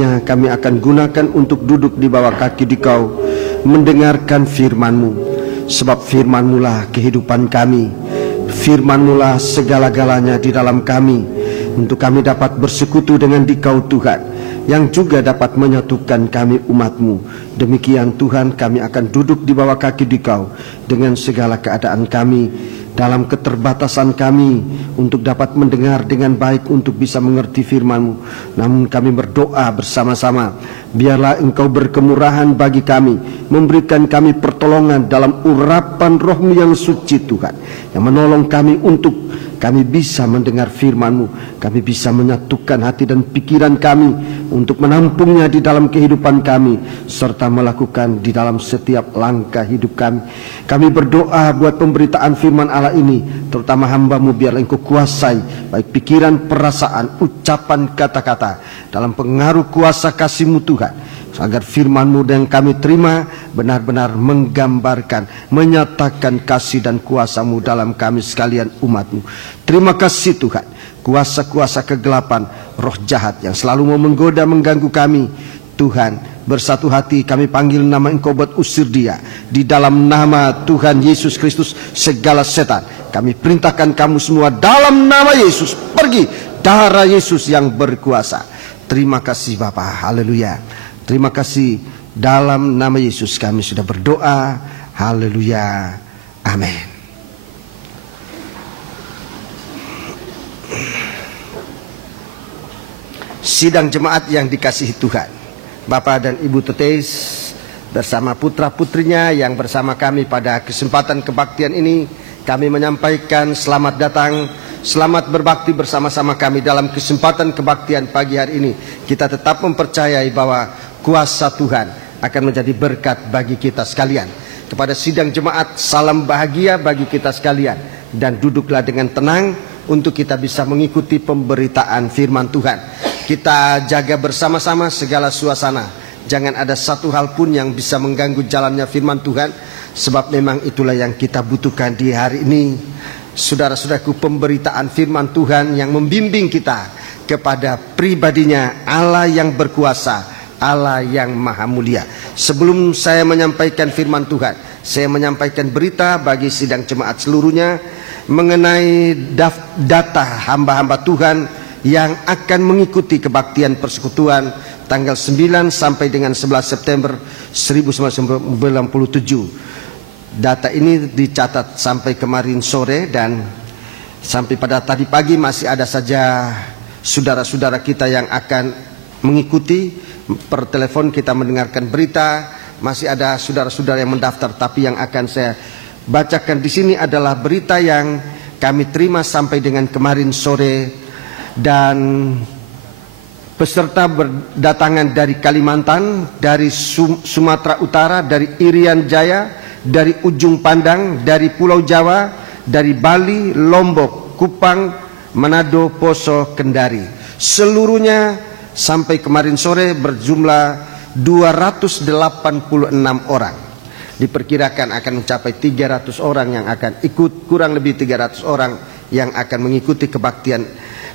Kami akan gunakan untuk duduk di bawah kaki Dikau, mendengarkan firman-Mu. Sebab firman-Mu lah kehidupan kami, firman-Mu lah segala-galanya di dalam kami, untuk kami dapat bersekutu dengan Dikau Tuhan, yang juga dapat menyatukan kami umat-Mu. Demikian Tuhan, kami akan duduk di bawah kaki Dikau dengan segala keadaan kami, dalam keterbatasan kami, untuk dapat mendengar dengan baik, untuk bisa mengerti firman-Mu. Namun kami berdoa bersama-sama, biarlah Engkau berkemurahan bagi kami, memberikan kami pertolongan dalam urapan Roh-Mu yang suci Tuhan, yang menolong kami untuk kami bisa mendengar firman-Mu, kami bisa menyatukan hati dan pikiran kami untuk menampungnya di dalam kehidupan kami, serta melakukan di dalam setiap langkah hidup kami. Kami berdoa buat pemberitaan firman Allah ini, terutama hamba-Mu, biarlah Engkau kuasai baik pikiran, perasaan, ucapan, kata-kata, dalam pengaruh kuasa kasih-Mu Tuhan, agar firman-Mu yang kami terima benar-benar menggambarkan, menyatakan kasih dan kuasa-Mu dalam kami sekalian umat-Mu. Terima kasih Tuhan, kuasa-kuasa kegelapan, roh jahat yang selalu mau menggoda, mengganggu kami, Tuhan, bersatu hati kami panggil nama Engkau buat usir dia. Di dalam nama Tuhan Yesus Kristus, segala setan kami perintahkan kamu semua dalam nama Yesus, pergi. Darah Yesus yang berkuasa. Terima kasih Bapa, haleluya. Terima kasih, dalam nama Yesus kami sudah berdoa. Haleluya. Amin. Sidang jemaat yang dikasihi Tuhan, Bapak dan Ibu Tetes bersama putra-putrinya yang bersama kami pada kesempatan kebaktian ini, kami menyampaikan selamat datang, selamat berbakti bersama-sama kami dalam kesempatan kebaktian pagi hari ini. Kita tetap mempercayai bahwa kuasa Tuhan akan menjadi berkat bagi kita sekalian. Kepada sidang jemaat, salam bahagia bagi kita sekalian, dan duduklah dengan tenang untuk kita bisa mengikuti pemberitaan firman Tuhan. Kita jaga bersama-sama segala suasana, jangan ada satu hal pun yang bisa mengganggu jalannya firman Tuhan, sebab memang itulah yang kita butuhkan di hari ini. Saudara-saudaraku, pemberitaan firman Tuhan yang membimbing kita kepada pribadinya Allah yang berkuasa, Allah yang maha mulia. Sebelum saya menyampaikan firman Tuhan, saya menyampaikan berita bagi sidang jemaat seluruhnya mengenai data hamba-hamba Tuhan yang akan mengikuti kebaktian persekutuan tanggal 9 sampai dengan 11 September 1997. Data ini dicatat sampai kemarin sore, dan sampai pada tadi pagi masih ada saja saudara-saudara kita yang akan mengikuti. Per telepon kita mendengarkan berita, masih ada saudara-saudara yang mendaftar, tapi yang akan saya bacakan di sini adalah berita yang kami terima sampai dengan kemarin sore, dan peserta berdatangan dari Kalimantan, dari Sumatera Utara, dari Irian Jaya, dari Ujung Pandang, dari Pulau Jawa, dari Bali, Lombok, Kupang, Manado, Poso, Kendari. Seluruhnya sampai kemarin sore berjumlah 286 orang. Diperkirakan akan mencapai 300 orang yang akan ikut, kurang lebih 300 orang yang akan mengikuti kebaktian,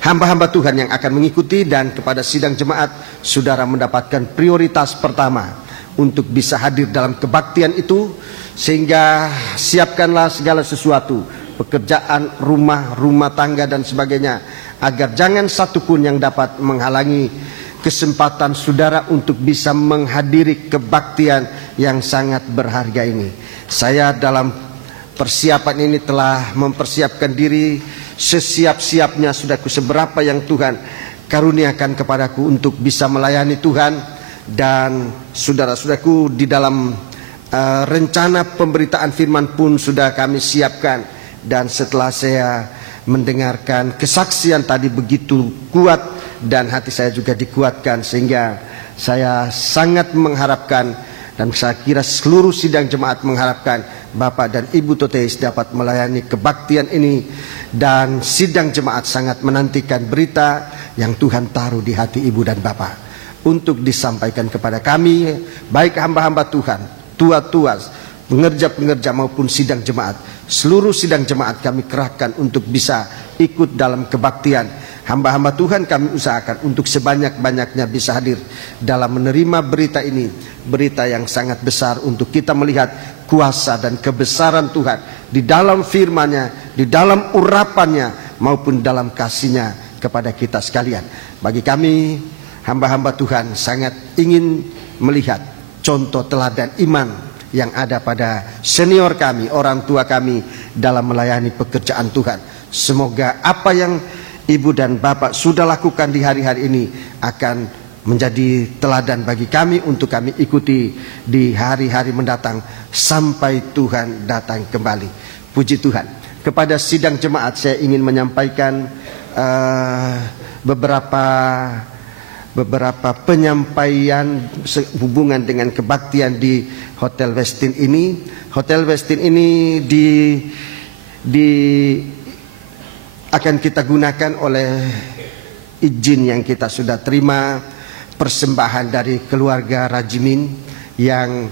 hamba-hamba Tuhan yang akan mengikuti. Dan kepada sidang jemaat, saudara mendapatkan prioritas pertama untuk bisa hadir dalam kebaktian itu, sehingga siapkanlah segala sesuatu, pekerjaan, rumah tangga dan sebagainya, agar jangan satupun yang dapat menghalangi kesempatan saudara untuk bisa menghadiri kebaktian yang sangat berharga ini. Saya dalam persiapan ini telah mempersiapkan diri sesiap-siapnya, saudaraku, seberapa yang Tuhan karuniakan kepadaku untuk bisa melayani Tuhan. Dan saudara-saudaraku, di dalam rencana pemberitaan firman pun sudah kami siapkan. Dan setelah saya mendengarkan kesaksian tadi begitu kuat, dan hati saya juga dikuatkan, sehingga saya sangat mengharapkan, dan saya kira seluruh sidang jemaat mengharapkan, Bapak dan Ibu Tetes dapat melayani kebaktian ini. Dan sidang jemaat sangat menantikan berita yang Tuhan taruh di hati Ibu dan Bapak untuk disampaikan kepada kami, baik hamba-hamba Tuhan, tua-tua, pengerja-pengerja maupun sidang jemaat. Seluruh sidang jemaat kami kerahkan untuk bisa ikut dalam kebaktian. Hamba-hamba Tuhan kami usahakan untuk sebanyak-banyaknya bisa hadir dalam menerima berita ini, berita yang sangat besar untuk kita melihat kuasa dan kebesaran Tuhan di dalam firman-Nya, di dalam urapannya maupun dalam kasih-Nya kepada kita sekalian. Bagi kami hamba-hamba Tuhan sangat ingin melihat contoh teladan iman yang ada pada senior kami, orang tua kami dalam melayani pekerjaan Tuhan. Semoga apa yang Ibu dan Bapak sudah lakukan di hari-hari ini akan menjadi teladan bagi kami untuk kami ikuti di hari-hari mendatang sampai Tuhan datang kembali. Puji Tuhan. Kepada sidang jemaat saya ingin menyampaikan beberapa penyampaian hubungan dengan kebaktian di Hotel Westin ini. Hotel Westin ini akan kita gunakan oleh izin yang kita sudah terima, persembahan dari keluarga Rajimin yang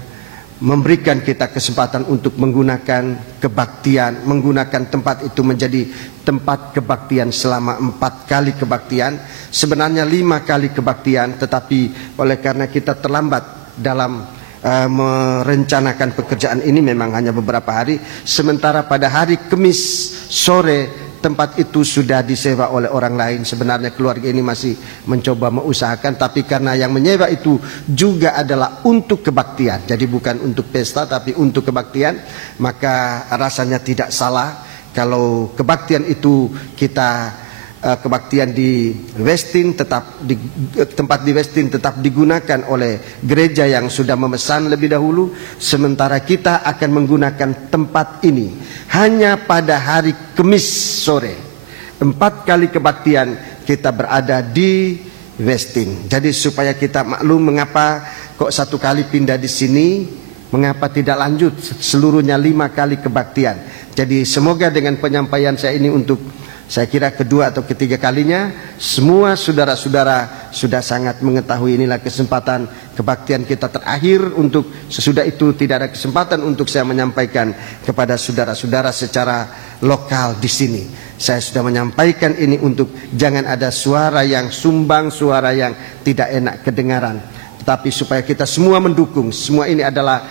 memberikan kita kesempatan untuk menggunakan kebaktian, menggunakan tempat itu menjadi tempat kebaktian selama 4 kali kebaktian. Sebenarnya 5 kali kebaktian, tetapi oleh karena kita terlambat dalam merencanakan pekerjaan ini, memang hanya beberapa hari. Sementara pada hari Kamis sore tempat itu sudah disewa oleh orang lain. Sebenarnya keluarga ini masih mencoba mengusahakan, tapi karena yang menyewa itu juga adalah untuk kebaktian, jadi bukan untuk pesta tapi untuk kebaktian, maka rasanya tidak salah kalau kebaktian itu kita kebaktian di Westin tempat di Westin tetap digunakan oleh gereja yang sudah memesan lebih dahulu, sementara kita akan menggunakan tempat ini hanya pada hari Kamis sore. 4 kali kebaktian kita berada di Westin. Jadi supaya kita maklum mengapa kok 1 kali pindah di sini, mengapa tidak lanjut seluruhnya 5 kali kebaktian. Jadi semoga dengan penyampaian saya ini untuk saya kira kedua atau ketiga kalinya, semua saudara-saudara sudah sangat mengetahui inilah kesempatan kebaktian kita terakhir. Untuk sesudah itu tidak ada kesempatan untuk saya menyampaikan kepada saudara-saudara secara lokal di sini. Saya sudah menyampaikan ini untuk jangan ada suara yang sumbang, suara yang tidak enak kedengaran, tetapi supaya kita semua mendukung. Semua ini adalah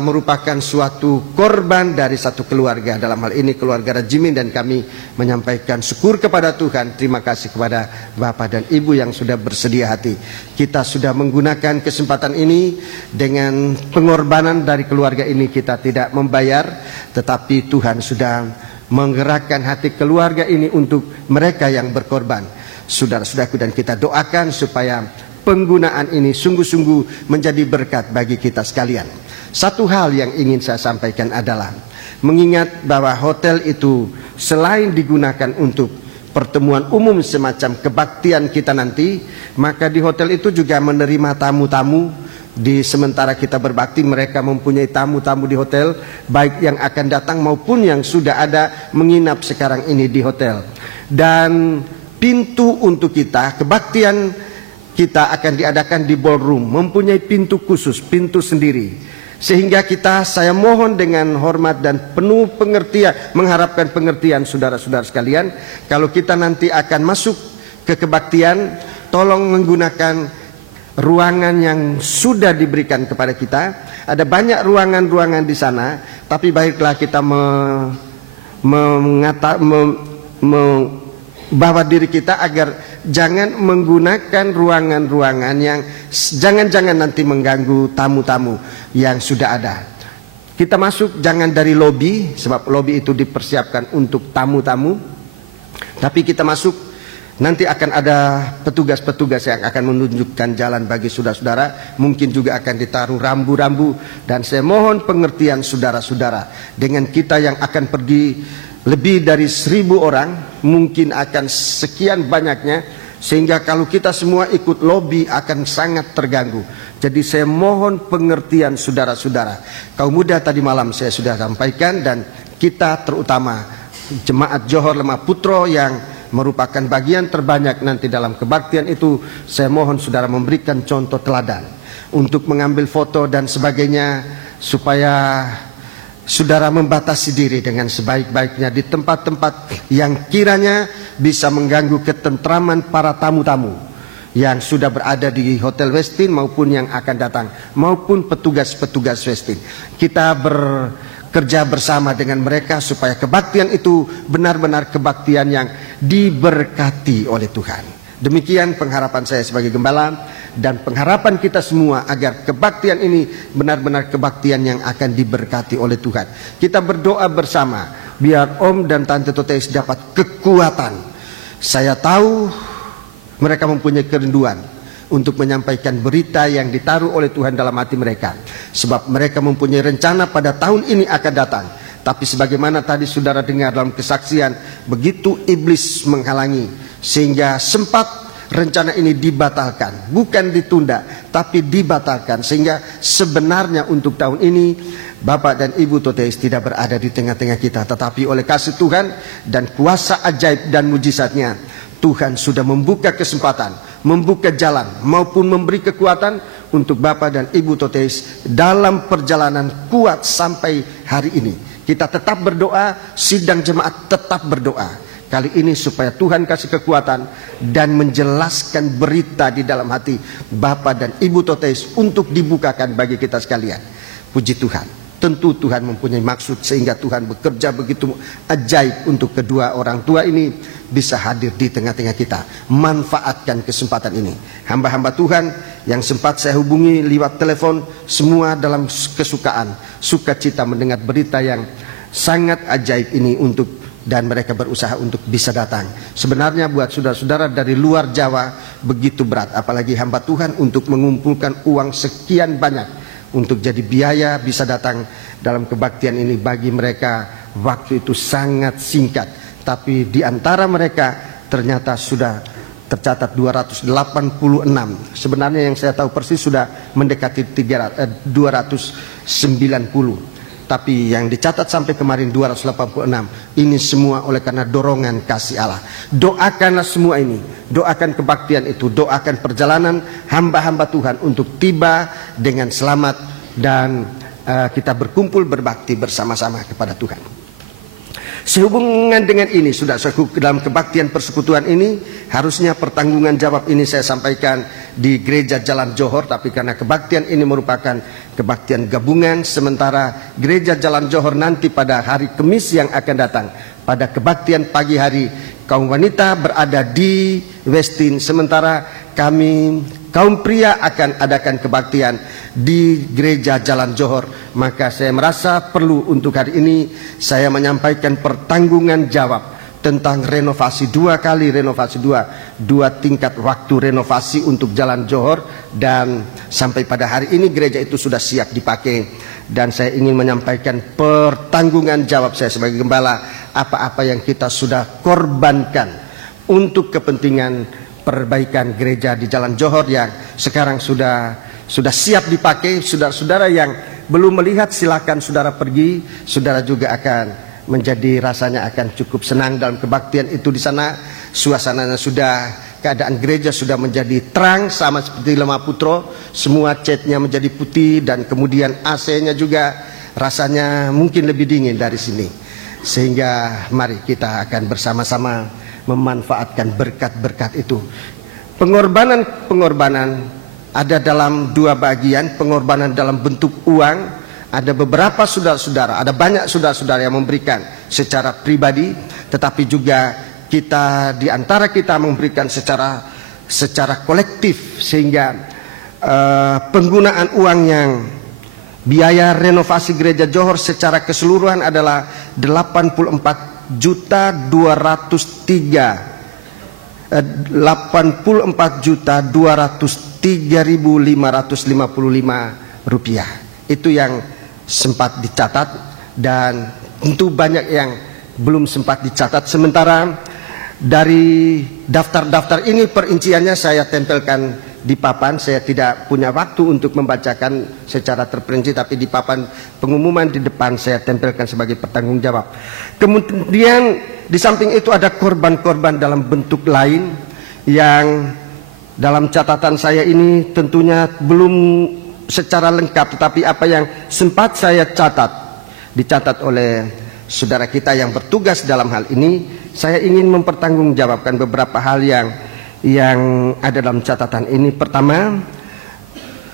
merupakan suatu korban dari satu keluarga, dalam hal ini keluarga Rajimin, dan kami menyampaikan syukur kepada Tuhan, terima kasih kepada Bapak dan Ibu yang sudah bersedia hati. Kita sudah menggunakan kesempatan ini dengan pengorbanan dari keluarga ini, kita tidak membayar, tetapi Tuhan sudah menggerakkan hati keluarga ini untuk mereka yang berkorban. Saudara-saudaraku, dan kita doakan supaya penggunaan ini sungguh-sungguh menjadi berkat bagi kita sekalian. Satu hal yang ingin saya sampaikan adalah mengingat bahwa hotel itu selain digunakan untuk pertemuan umum semacam kebaktian kita nanti, maka di hotel itu juga menerima tamu-tamu. Di sementara kita berbakti, mereka mempunyai tamu-tamu di hotel, baik yang akan datang maupun yang sudah ada menginap sekarang ini di hotel. Dan pintu untuk kita, kebaktian kita akan diadakan di ballroom, mempunyai pintu khusus, pintu sendiri. Sehingga saya mohon dengan hormat dan penuh pengertian, mengharapkan pengertian saudara-saudara sekalian, kalau kita nanti akan masuk ke kebaktian, tolong menggunakan ruangan yang sudah diberikan kepada kita. Ada banyak ruangan-ruangan di sana, tapi baiklah kita bawa diri kita agar jangan menggunakan ruangan-ruangan yang jangan-jangan nanti mengganggu tamu-tamu yang sudah ada. Kita masuk jangan dari lobi, sebab lobi itu dipersiapkan untuk tamu-tamu, tapi kita masuk nanti akan ada petugas-petugas yang akan menunjukkan jalan bagi saudara-saudara. Mungkin juga akan ditaruh rambu-rambu, dan saya mohon pengertian saudara-saudara dengan kita yang akan pergi lebih dari 1.000 orang, mungkin akan sekian banyaknya, sehingga kalau kita semua ikut lobby akan sangat terganggu. Jadi saya mohon pengertian saudara-saudara. Kaum muda tadi malam saya sudah sampaikan, dan kita terutama jemaat Johor Lemah Putro yang merupakan bagian terbanyak nanti dalam kebaktian itu, saya mohon saudara memberikan contoh teladan untuk mengambil foto dan sebagainya, supaya saudara membatasi diri dengan sebaik-baiknya di tempat-tempat yang kiranya bisa mengganggu ketentraman para tamu-tamu yang sudah berada di Hotel Westin maupun yang akan datang, maupun petugas-petugas Westin. Kita bekerja bersama dengan mereka supaya kebaktian itu benar-benar kebaktian yang diberkati oleh Tuhan. Demikian pengharapan saya sebagai gembala dan pengharapan kita semua agar kebaktian ini benar-benar kebaktian yang akan diberkati oleh Tuhan. Kita berdoa bersama biar Om dan Tante Toteis dapat kekuatan. Saya tahu mereka mempunyai kerinduan untuk menyampaikan berita yang ditaruh oleh Tuhan dalam hati mereka. Sebab mereka mempunyai rencana pada tahun ini akan datang. Tapi sebagaimana tadi saudara dengar dalam kesaksian, begitu iblis menghalangi sehingga sempat rencana ini dibatalkan. Bukan ditunda, tapi dibatalkan. Sehingga sebenarnya untuk tahun ini Bapak dan Ibu Toteis tidak berada di tengah-tengah kita. Tetapi oleh kasih Tuhan dan kuasa ajaib dan mujizatnya, Tuhan sudah membuka kesempatan, membuka jalan, maupun memberi kekuatan untuk Bapak dan Ibu Toteis dalam perjalanan kuat sampai hari ini. Kita tetap berdoa, sidang jemaat tetap berdoa. Kali ini supaya Tuhan kasih kekuatan dan menjelaskan berita di dalam hati Bapak dan Ibu Toteis untuk dibukakan bagi kita sekalian. Puji Tuhan. Tentu Tuhan mempunyai maksud sehingga Tuhan bekerja begitu ajaib untuk kedua orang tua ini bisa hadir di tengah-tengah kita. Manfaatkan kesempatan ini. Hamba-hamba Tuhan yang sempat saya hubungi lewat telepon, semua dalam kesukaan, sukacita mendengar berita yang sangat ajaib ini dan mereka berusaha untuk bisa datang. Sebenarnya buat saudara-saudara dari luar Jawa begitu berat, apalagi hamba Tuhan untuk mengumpulkan uang sekian banyak untuk jadi biaya bisa datang dalam kebaktian ini. Bagi mereka waktu itu sangat singkat, tapi di antara mereka ternyata sudah tercatat 286. Sebenarnya yang saya tahu persis sudah mendekati 290. Tapi yang dicatat sampai kemarin 286. Ini semua oleh karena dorongan kasih Allah. Doakanlah semua ini. Doakan kebaktian itu. Doakan perjalanan hamba-hamba Tuhan untuk tiba dengan selamat. Dan kita berkumpul berbakti bersama-sama kepada Tuhan. Sehubungan dengan ini, sudah dalam kebaktian persekutuan ini, harusnya pertanggungan jawab ini saya sampaikan di Gereja Jalan Johor, tapi karena kebaktian ini merupakan kebaktian gabungan, sementara Gereja Jalan Johor nanti pada hari Kamis yang akan datang, pada kebaktian pagi hari, kaum wanita berada di Westin, sementara kami kaum pria akan adakan kebaktian di Gereja Jalan Johor. Maka saya merasa perlu untuk hari ini saya menyampaikan pertanggungan jawab tentang renovasi, dua tingkat waktu renovasi untuk Jalan Johor. Dan sampai pada hari ini gereja itu sudah siap dipakai. Dan saya ingin menyampaikan pertanggungan jawab saya sebagai gembala, apa-apa yang kita sudah korbankan untuk kepentingan perbaikan gereja di Jalan Johor yang sekarang sudah siap dipakai. Saudara-saudara yang belum melihat silakan saudara pergi. Saudara juga akan menjadi rasanya akan cukup senang dalam kebaktian itu di sana. Suasananya sudah, keadaan gereja sudah menjadi terang sama seperti Lemah Putro. Semua catnya menjadi putih dan kemudian AC-nya juga rasanya mungkin lebih dingin dari sini. Sehingga mari kita akan bersama-sama memanfaatkan berkat-berkat itu. Pengorbanan ada dalam dua bagian. Pengorbanan dalam bentuk uang. Ada beberapa saudara-saudara, ada banyak saudara-saudara yang memberikan secara pribadi, tetapi juga kita di antara kita memberikan secara kolektif, sehingga penggunaan uang yang biaya renovasi gereja Johor secara keseluruhan adalah 84.203.555 rupiah. Itu yang sempat dicatat, dan tentu banyak yang belum sempat dicatat. Sementara dari daftar-daftar ini perinciannya saya tempelkan di papan. Saya tidak punya waktu untuk membacakan secara terperinci, tapi di papan pengumuman di depan saya tempelkan sebagai pertanggung jawab. Kemudian di samping itu ada korban-korban dalam bentuk lain yang dalam catatan saya ini tentunya belum secara lengkap, tetapi apa yang sempat saya catat dicatat oleh saudara kita yang bertugas dalam hal ini. Saya ingin mempertanggungjawabkan beberapa hal yang ada dalam catatan ini. Pertama,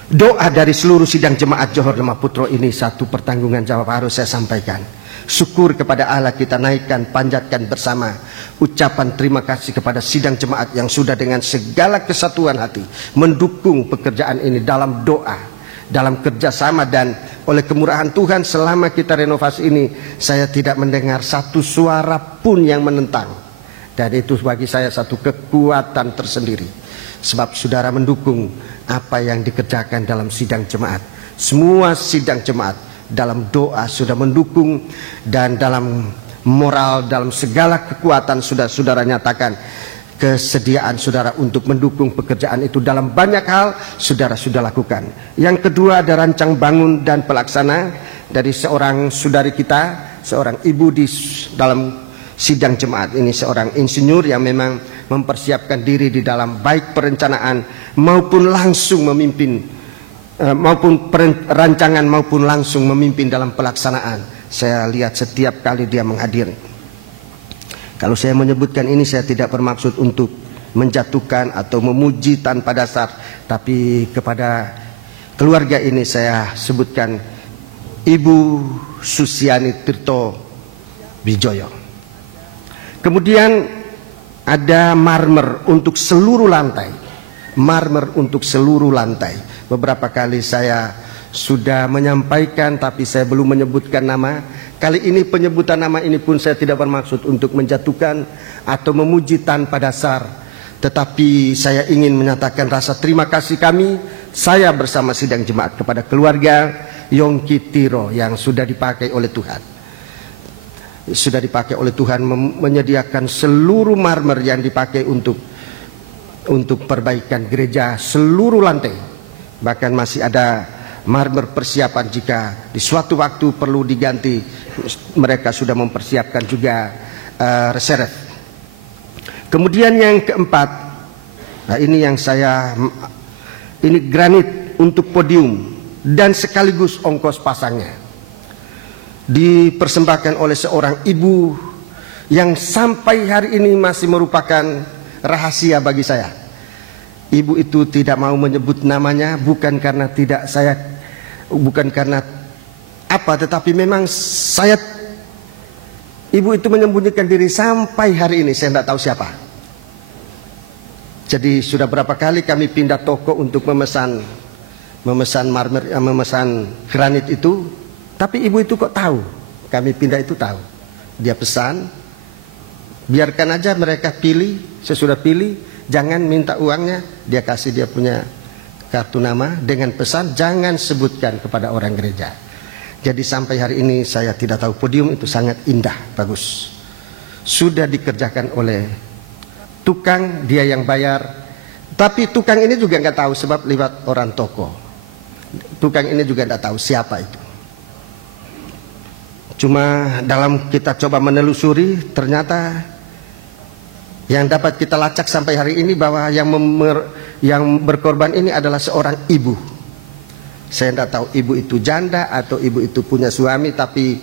doa dari seluruh sidang jemaat Johor Lemah Putro ini satu pertanggungan jawab harus saya sampaikan. Syukur kepada Allah kita naikkan, panjatkan bersama ucapan terima kasih kepada sidang jemaat yang sudah dengan segala kesatuan hati mendukung pekerjaan ini dalam doa, dalam kerjasama, dan oleh kemurahan Tuhan selama kita renovasi ini saya tidak mendengar satu suara pun yang menentang, dan itu bagi saya satu kekuatan tersendiri sebab saudara mendukung apa yang dikerjakan dalam sidang jemaat. Semua sidang jemaat dalam doa sudah mendukung, dan dalam moral, dalam segala kekuatan sudah saudara nyatakan kesediaan saudara untuk mendukung pekerjaan itu. Dalam banyak hal saudara sudah lakukan. Yang kedua, ada rancang bangun dan pelaksana dari seorang saudari kita, seorang ibu di dalam sidang jemaat ini, seorang insinyur yang memang mempersiapkan diri di dalam baik perencanaan maupun langsung memimpin, maupun rancangan maupun langsung memimpin dalam pelaksanaan. Saya lihat setiap kali dia menghadiri. Kalau saya menyebutkan ini, saya tidak bermaksud untuk menjatuhkan atau memuji tanpa dasar, tapi kepada keluarga ini saya sebutkan Ibu Susiani Tirto Wijoyo. Kemudian ada marmer untuk seluruh lantai. Marmer untuk seluruh lantai. Beberapa kali saya sudah menyampaikan, tapi saya belum menyebutkan nama. Kali ini penyebutan nama ini pun saya tidak bermaksud untuk menjatuhkan atau memuji tanpa dasar, tetapi saya ingin menyatakan rasa terima kasih kami, saya bersama sidang jemaat, kepada keluarga Yongki Tiro yang sudah dipakai oleh Tuhan. Sudah dipakai oleh Tuhan menyediakan seluruh marmer yang dipakai untuk perbaikan gereja seluruh lantai. Bahkan masih ada marmer persiapan jika di suatu waktu perlu diganti. Mereka sudah mempersiapkan juga reserve. Kemudian yang keempat, nah ini yang ini granit untuk podium dan sekaligus ongkos pasangnya, dipersembahkan oleh seorang ibu yang sampai hari ini masih merupakan rahasia bagi saya. Ibu itu tidak mau menyebut namanya, bukan karena apa, tetapi memang ibu itu menyembunyikan diri sampai hari ini, saya tidak tahu siapa. Jadi sudah berapa kali kami pindah toko untuk memesan marmer, memesan granit itu, tapi ibu itu kok tahu kami pindah itu, tahu. Dia pesan, biarkan aja mereka pilih, sesudah pilih jangan minta uangnya, dia kasih dia punya kartu nama dengan pesan jangan sebutkan kepada orang gereja. Jadi sampai hari ini saya tidak tahu. Podium itu sangat indah, bagus, sudah dikerjakan oleh tukang, dia yang bayar. Tapi tukang ini juga nggak tahu sebab lewat orang toko. Tukang ini juga nggak tahu siapa itu. Cuma dalam kita coba menelusuri, ternyata yang dapat kita lacak sampai hari ini bahwa yang berkorban ini adalah seorang ibu. Saya tidak tahu ibu itu janda atau ibu itu punya suami, tapi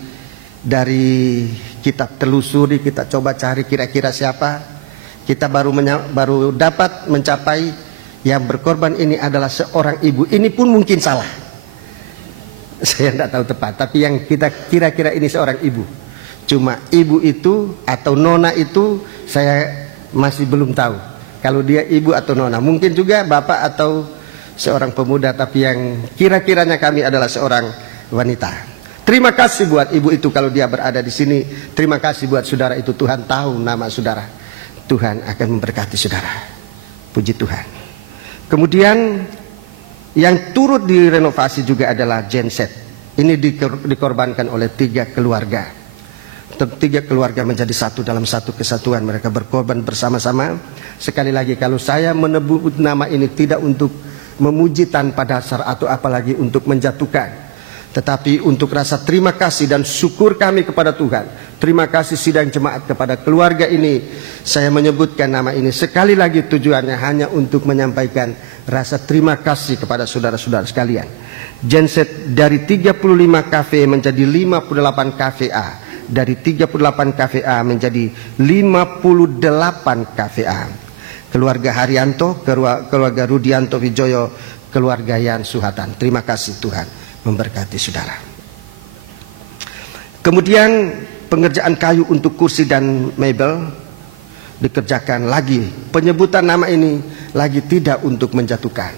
dari kita telusuri, kita coba cari kira-kira siapa, kita baru dapat mencapai yang berkorban ini adalah seorang ibu. Ini pun mungkin salah, saya tidak tahu tepat, tapi yang kita kira-kira ini seorang ibu. Cuma ibu itu atau nona itu saya masih belum tahu kalau dia ibu atau nona. Mungkin juga bapak atau seorang pemuda, tapi yang kira-kiranya kami adalah seorang wanita. Terima kasih buat ibu itu kalau dia berada di sini. Terima kasih buat saudara itu. Tuhan tahu nama saudara. Tuhan akan memberkati saudara. Puji Tuhan. Kemudian yang turut direnovasi juga adalah genset. Ini dikorbankan oleh 3 keluarga. 3 keluarga menjadi satu dalam satu kesatuan. Mereka berkorban bersama-sama. Sekali lagi, kalau saya menyebut nama ini tidak untuk memuji tanpa dasar atau apalagi untuk menjatuhkan, tetapi untuk rasa terima kasih dan syukur kami kepada Tuhan. Terima kasih sidang jemaat kepada keluarga ini. Saya menyebutkan nama ini sekali lagi, tujuannya hanya untuk menyampaikan rasa terima kasih kepada saudara-saudara sekalian. Genset dari 35 KV menjadi 58 KVA. Dari 38 KVA menjadi 58 KVA. Keluarga Haryanto, keluarga Rudianto Wijoyo, keluarga Yan Suhatan. Terima kasih, Tuhan memberkati saudara. Kemudian pengerjaan kayu untuk kursi dan mebel dikerjakan lagi. Penyebutan nama ini lagi tidak untuk menjatuhkan,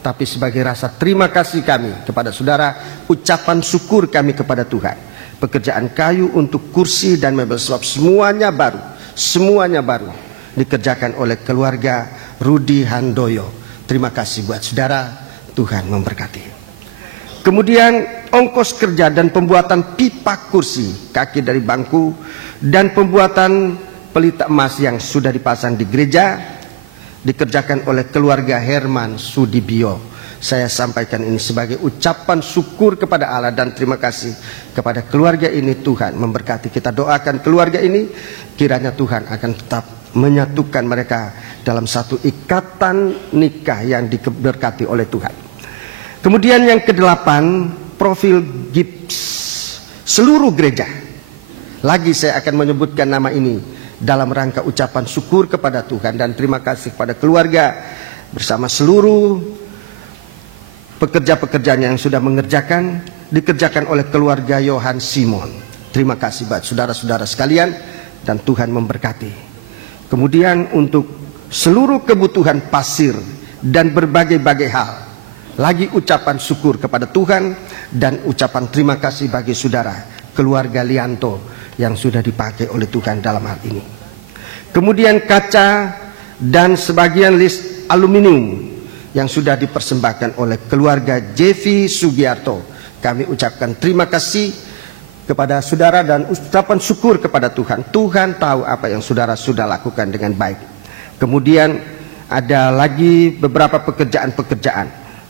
tapi sebagai rasa terima kasih kami kepada saudara, ucapan syukur kami kepada Tuhan. Pekerjaan kayu untuk kursi dan mebel, sebab semuanya baru dikerjakan oleh keluarga Rudi Handoyo. Terima kasih buat saudara, Tuhan memberkati. Kemudian ongkos kerja dan pembuatan pipa kursi, kaki dari bangku, dan pembuatan pelita emas yang sudah dipasang di gereja dikerjakan oleh keluarga Herman Sudibyo. Saya sampaikan ini sebagai ucapan syukur kepada Allah dan terima kasih kepada keluarga ini. Tuhan memberkati. Kita doakan keluarga ini, kiranya Tuhan akan tetap menyatukan mereka dalam satu ikatan nikah yang diberkati oleh Tuhan. Kemudian yang kedelapan, profil gips seluruh gereja. Lagi saya akan menyebutkan nama ini dalam rangka ucapan syukur kepada Tuhan dan terima kasih kepada keluarga bersama seluruh pekerja-pekerjanya yang sudah mengerjakan, dikerjakan oleh keluarga Yohan Simon. Terima kasih buat saudara-saudara sekalian dan Tuhan memberkati. Kemudian untuk seluruh kebutuhan pasir dan berbagai-bagai hal, lagi ucapan syukur kepada Tuhan dan ucapan terima kasih bagi saudara keluarga Lianto yang sudah dipakai oleh Tuhan dalam hal ini. Kemudian kaca dan sebagian list aluminium yang sudah dipersembahkan oleh keluarga Jevi Sugiarto. Kami ucapkan terima kasih kepada saudara dan ucapan syukur kepada Tuhan. Tuhan tahu apa yang saudara sudah lakukan dengan baik. Kemudian ada lagi beberapa pekerjaan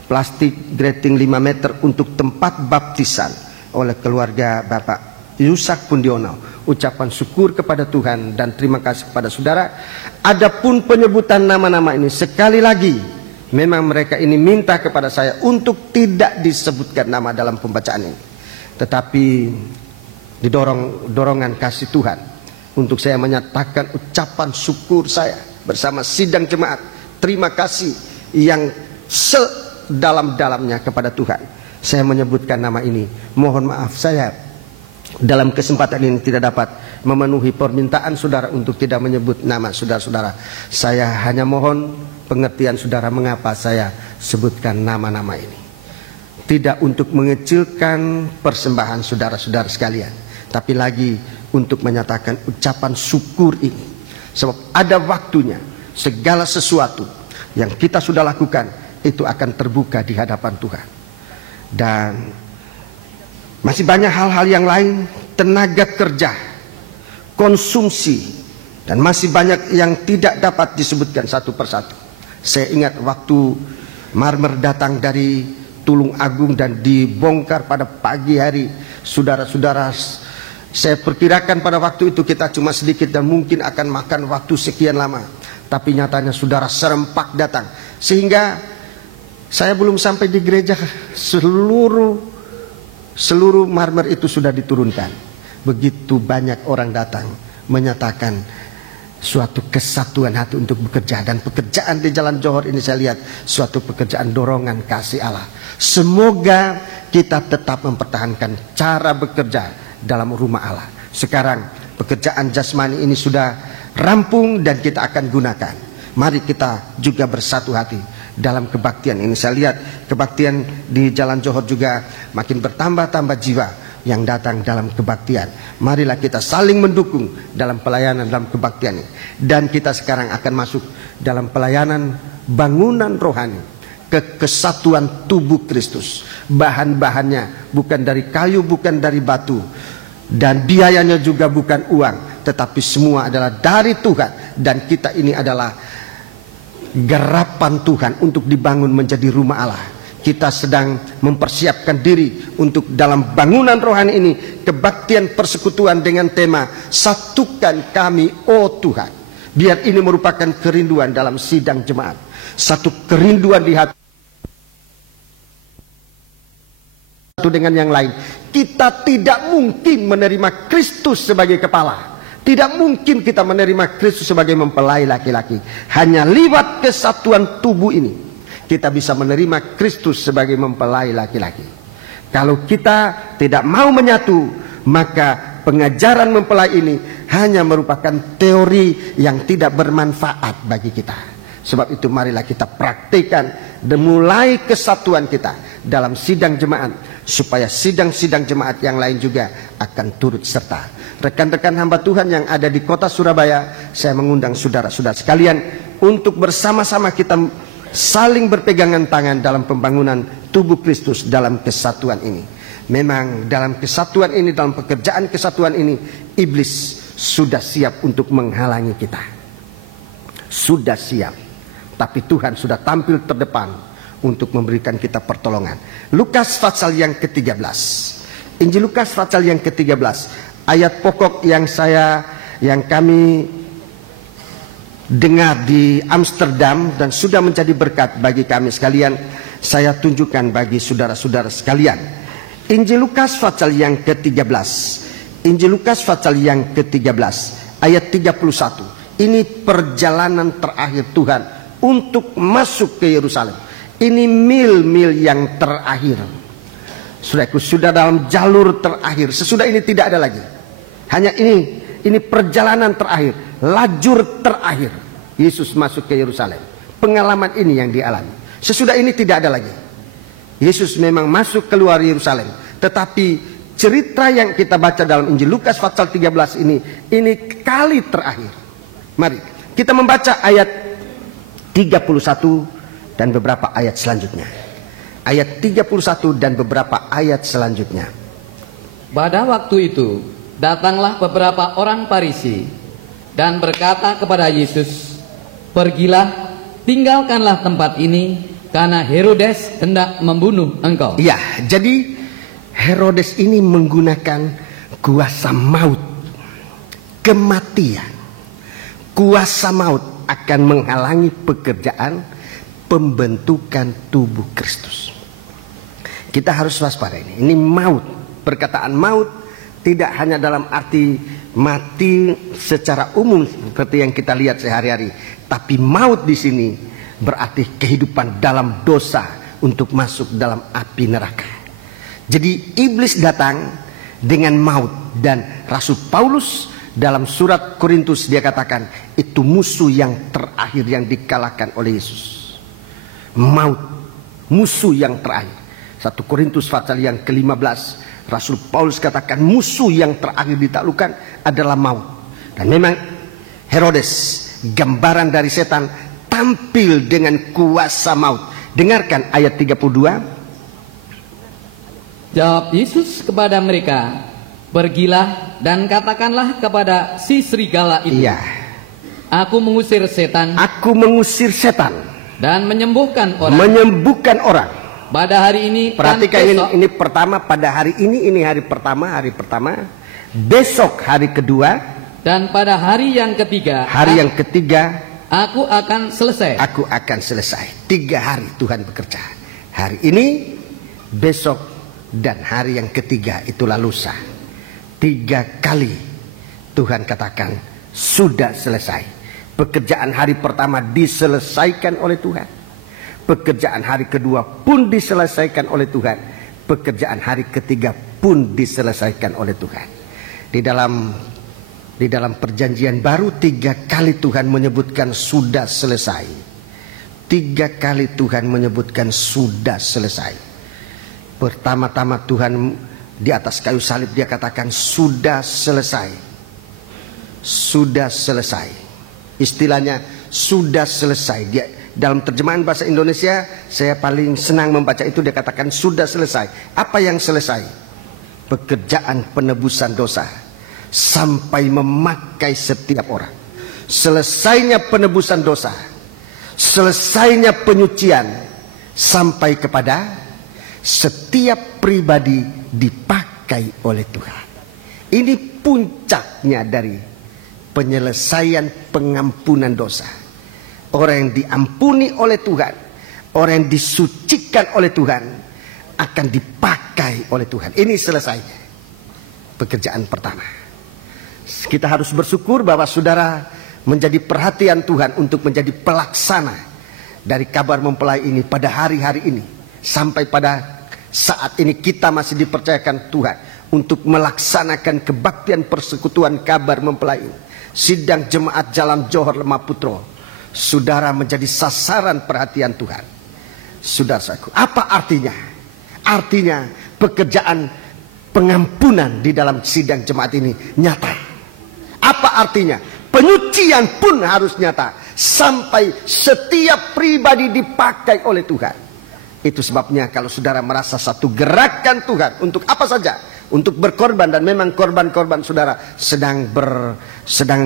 plastik grating 5 meter untuk tempat baptisan oleh keluarga Bapak Yusak Pundiono. Ucapan syukur kepada Tuhan dan terima kasih kepada saudara. Adapun penyebutan nama-nama ini sekali lagi, memang mereka ini minta kepada saya untuk tidak disebutkan nama dalam pembacaan ini, tetapi dorongan kasih Tuhan untuk saya menyatakan ucapan syukur saya bersama sidang jemaat. Terima kasih yang dalam-dalamnya kepada Tuhan. Saya menyebutkan nama ini. Mohon maaf saya dalam kesempatan ini tidak dapat memenuhi permintaan saudara untuk tidak menyebut nama saudara-saudara. Saya hanya mohon pengertian saudara mengapa saya sebutkan nama-nama ini. Tidak untuk mengecilkan persembahan saudara-saudara sekalian, tapi lagi untuk menyatakan ucapan syukur ini. Sebab ada waktunya segala sesuatu yang kita sudah lakukan itu akan terbuka di hadapan Tuhan. Dan masih banyak hal-hal yang lain, tenaga kerja, konsumsi, dan masih banyak yang tidak dapat disebutkan satu persatu. Saya ingat waktu marmer datang dari Tulung Agung dan dibongkar pada pagi hari, saudara-saudara, saya perkirakan pada waktu itu kita cuma sedikit dan mungkin akan makan waktu sekian lama. Tapi nyatanya saudara serempak datang, sehingga saya belum sampai di gereja seluruh marmer itu sudah diturunkan. Begitu banyak orang datang menyatakan suatu kesatuan hati untuk bekerja. Dan pekerjaan di Jalan Johor ini saya lihat suatu pekerjaan dorongan kasih Allah. Semoga kita tetap mempertahankan cara bekerja dalam rumah Allah. Sekarang pekerjaan jasmani ini sudah rampung dan kita akan gunakan. Mari kita juga bersatu hati dalam kebaktian ini. Saya lihat kebaktian di Jalan Johor juga makin bertambah-tambah jiwa yang datang dalam kebaktian. Marilah kita saling mendukung dalam pelayanan dalam kebaktian ini. Dan kita sekarang akan masuk dalam pelayanan bangunan rohani ke kesatuan tubuh Kristus. Bahan-bahannya bukan dari kayu, bukan dari batu, dan biayanya juga bukan uang, tetapi semua adalah dari Tuhan. Dan kita ini adalah garapan Tuhan untuk dibangun menjadi rumah Allah. kita sedang mempersiapkan diri untuk dalam bangunan rohani ini, kebaktian persekutuan dengan tema satukan kami, oh Tuhan. Biar ini merupakan kerinduan dalam sidang jemaat, satu kerinduan di hati satu dengan yang lain. Kita tidak mungkin menerima Kristus sebagai kepala, tidak mungkin kita menerima Kristus sebagai mempelai laki-laki. Hanya lewat kesatuan tubuh ini kita bisa menerima Kristus sebagai mempelai laki-laki. Kalau kita tidak mau menyatu, maka pengajaran mempelai ini hanya merupakan teori yang tidak bermanfaat bagi kita. Sebab itu marilah kita praktikkan dan mulai kesatuan kita dalam sidang jemaat, supaya sidang-sidang jemaat yang lain juga akan turut serta. Rekan-rekan hamba Tuhan yang ada di kota Surabaya, saya mengundang saudara-saudara sekalian untuk bersama-sama kita saling berpegangan tangan dalam pembangunan tubuh Kristus dalam kesatuan ini. Memang dalam kesatuan ini, dalam pekerjaan kesatuan ini, iblis sudah siap untuk menghalangi kita. Sudah siap. Tapi Tuhan sudah tampil terdepan untuk memberikan kita pertolongan. Lukas pasal yang ke-13. Injil Lukas pasal yang ke-13. Ayat pokok yang kami dengar di Amsterdam dan sudah menjadi berkat bagi kami sekalian, saya tunjukkan bagi saudara-saudara sekalian. Injil Lukas pasal yang ke-13. Injil Lukas pasal yang ke-13 ayat 31. Ini perjalanan terakhir Tuhan untuk masuk ke Yerusalem. Ini mil-mil yang terakhir. Saudaraku, sudah dalam jalur terakhir. Sesudah ini tidak ada lagi. Hanya ini perjalanan terakhir, lajur terakhir. Yesus masuk ke Yerusalem. Pengalaman ini yang dialami. Sesudah ini tidak ada lagi. Yesus memang masuk keluar Yerusalem, tetapi cerita yang kita baca dalam Injil Lukas pasal 13 ini kali terakhir. Mari kita membaca ayat 31 dan beberapa ayat selanjutnya. Ayat 31 dan beberapa ayat selanjutnya. Pada waktu itu datanglah beberapa orang Farisi dan berkata kepada Yesus, "Pergilah, tinggalkanlah tempat ini, karena Herodes hendak membunuh engkau." Ya, jadi Herodes ini menggunakan kuasa maut, kematian. Kuasa maut akan menghalangi pekerjaan pembentukan tubuh Kristus. Kita harus waspada ini. Ini maut. Perkataan maut tidak hanya dalam arti mati secara umum seperti yang kita lihat sehari-hari, tapi maut di sini berarti kehidupan dalam dosa untuk masuk dalam api neraka. Jadi iblis datang dengan maut, dan Rasul Paulus dalam surat Korintus dia katakan itu musuh yang terakhir yang dikalahkan oleh Yesus. Maut, musuh yang terakhir. 1 Korintus pasal yang ke-15, Rasul Paulus katakan musuh yang terakhir ditaklukkan adalah maut. Dan memang Herodes, gambaran dari setan, tampil dengan kuasa maut. Dengarkan ayat 32. Jawab Yesus kepada mereka, "Pergilah dan katakanlah kepada si serigala itu, Iya. Aku mengusir setan Aku mengusir setan dan menyembuhkan orang. menyembuhkan orang." Pada hari ini, Perhatikan dan besok, ini pertama, pada hari ini hari pertama, besok hari kedua, dan pada hari yang ketiga, yang ketiga aku akan selesai. aku akan selesai. 3 hari Tuhan bekerja. Hari ini, besok, dan hari yang ketiga itulah lusa. 3 kali Tuhan katakan sudah selesai. Pekerjaan hari pertama diselesaikan oleh Tuhan. Pekerjaan hari kedua pun diselesaikan oleh Tuhan. Pekerjaan hari ketiga pun diselesaikan oleh Tuhan. Di dalam perjanjian baru 3 kali Tuhan menyebutkan sudah selesai. 3 kali Tuhan menyebutkan sudah selesai. Pertama-tama Tuhan di atas kayu salib dia katakan sudah selesai. Sudah selesai. Istilahnya sudah selesai. Dia dalam terjemahan bahasa Indonesia saya paling senang membaca itu, dia katakan sudah selesai. Apa yang selesai? Pekerjaan penebusan dosa sampai memakai setiap orang. Selesainya penebusan dosa, selesainya penyucian, sampai kepada setiap pribadi dipakai oleh Tuhan. Ini puncaknya dari penyelesaian pengampunan dosa. Orang yang diampuni oleh Tuhan, orang yang disucikan oleh Tuhan, akan dipakai oleh Tuhan. Ini selesainya pekerjaan pertama. Kita harus bersyukur bahwa saudara menjadi perhatian Tuhan untuk menjadi pelaksana dari kabar mempelai ini pada hari-hari ini. Sampai pada saat ini kita masih dipercayakan Tuhan untuk melaksanakan kebaktian persekutuan kabar mempelai ini. Sidang jemaat Jalan Johor Lemah Putro, saudara menjadi sasaran perhatian Tuhan. Saudaraku, apa artinya? Artinya pekerjaan pengampunan di dalam sidang jemaat ini nyata. Apa artinya? Penyucian pun harus nyata sampai setiap pribadi dipakai oleh Tuhan. Itu sebabnya kalau saudara merasa satu gerakan Tuhan untuk apa saja, untuk berkorban, dan memang korban-korban saudara sedang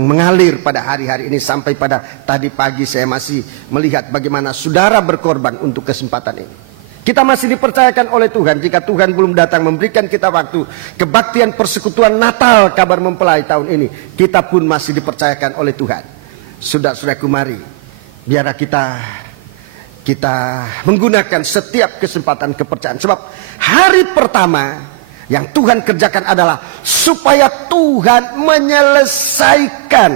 mengalir pada hari-hari ini. Sampai pada tadi pagi saya masih melihat bagaimana saudara berkorban untuk kesempatan ini. Kita masih dipercayakan oleh Tuhan. Jika Tuhan belum datang memberikan kita waktu kebaktian persekutuan Natal kabar mempelai tahun ini, kita pun masih dipercayakan oleh Tuhan. Saudara-saudaraku, mari biar kita menggunakan setiap kesempatan kepercayaan. Sebab hari pertama yang Tuhan kerjakan adalah supaya Tuhan menyelesaikan,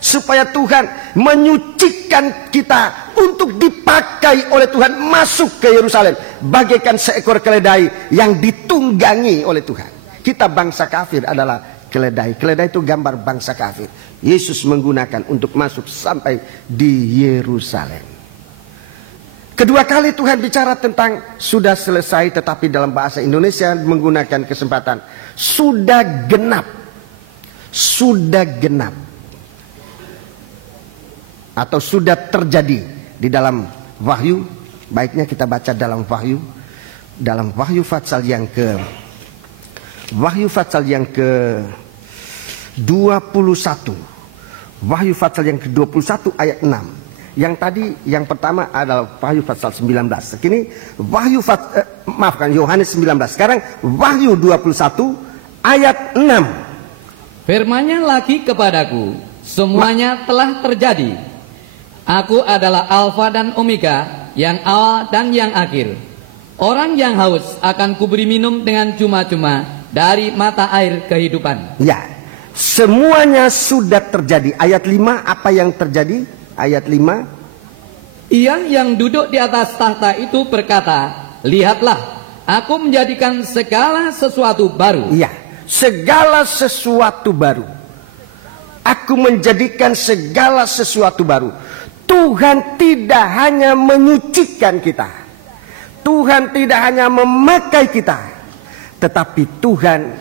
supaya Tuhan menyucikan kita untuk dipakai oleh Tuhan masuk ke Yerusalem bagaikan seekor keledai yang ditunggangi oleh Tuhan. Kita bangsa kafir adalah keledai. Keledai itu gambar bangsa kafir. Yesus menggunakan untuk masuk sampai di Yerusalem. Kedua kali Tuhan bicara tentang sudah selesai, tetapi dalam bahasa Indonesia menggunakan kesempatan sudah genap. Sudah genap. Atau sudah terjadi di dalam Wahyu. Baiknya kita baca dalam Wahyu. Dalam Wahyu pasal yang ke 21. Wahyu pasal yang ke-21 ayat 6. Yang tadi yang pertama adalah Wahyu pasal 19. Kini Yohanes 19. Sekarang Wahyu 21 ayat 6. Firman-Nya lagi kepadaku, semuanya telah terjadi. Aku adalah Alfa dan Omega, yang awal dan yang akhir. Orang yang haus akan kuberi minum dengan cuma-cuma dari mata air kehidupan. Ya, semuanya sudah terjadi. Ayat 5, apa yang terjadi? Ayat 5. Ia yang duduk di atas tahta itu berkata, lihatlah, aku menjadikan segala sesuatu baru. Iya, segala sesuatu baru. Aku menjadikan segala sesuatu baru. Tuhan tidak hanya menyucikan kita, Tuhan tidak hanya memakai kita, tetapi Tuhan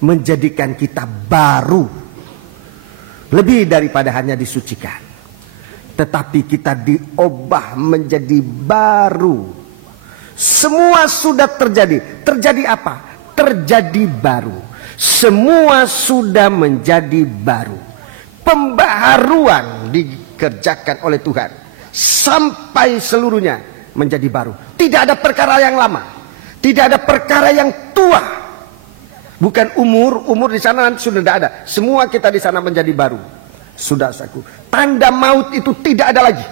menjadikan kita baru. Lebih daripada hanya disucikan, tetapi kita diubah menjadi baru. Semua sudah terjadi. Terjadi apa? Terjadi baru. Semua sudah menjadi baru. Pembaharuan dikerjakan oleh Tuhan sampai seluruhnya menjadi baru. Tidak ada perkara yang lama, tidak ada perkara yang tua. Bukan umur di sana sudah tidak ada. Semua kita di sana menjadi baru. Sudah saku. Tanda maut itu tidak ada lagi.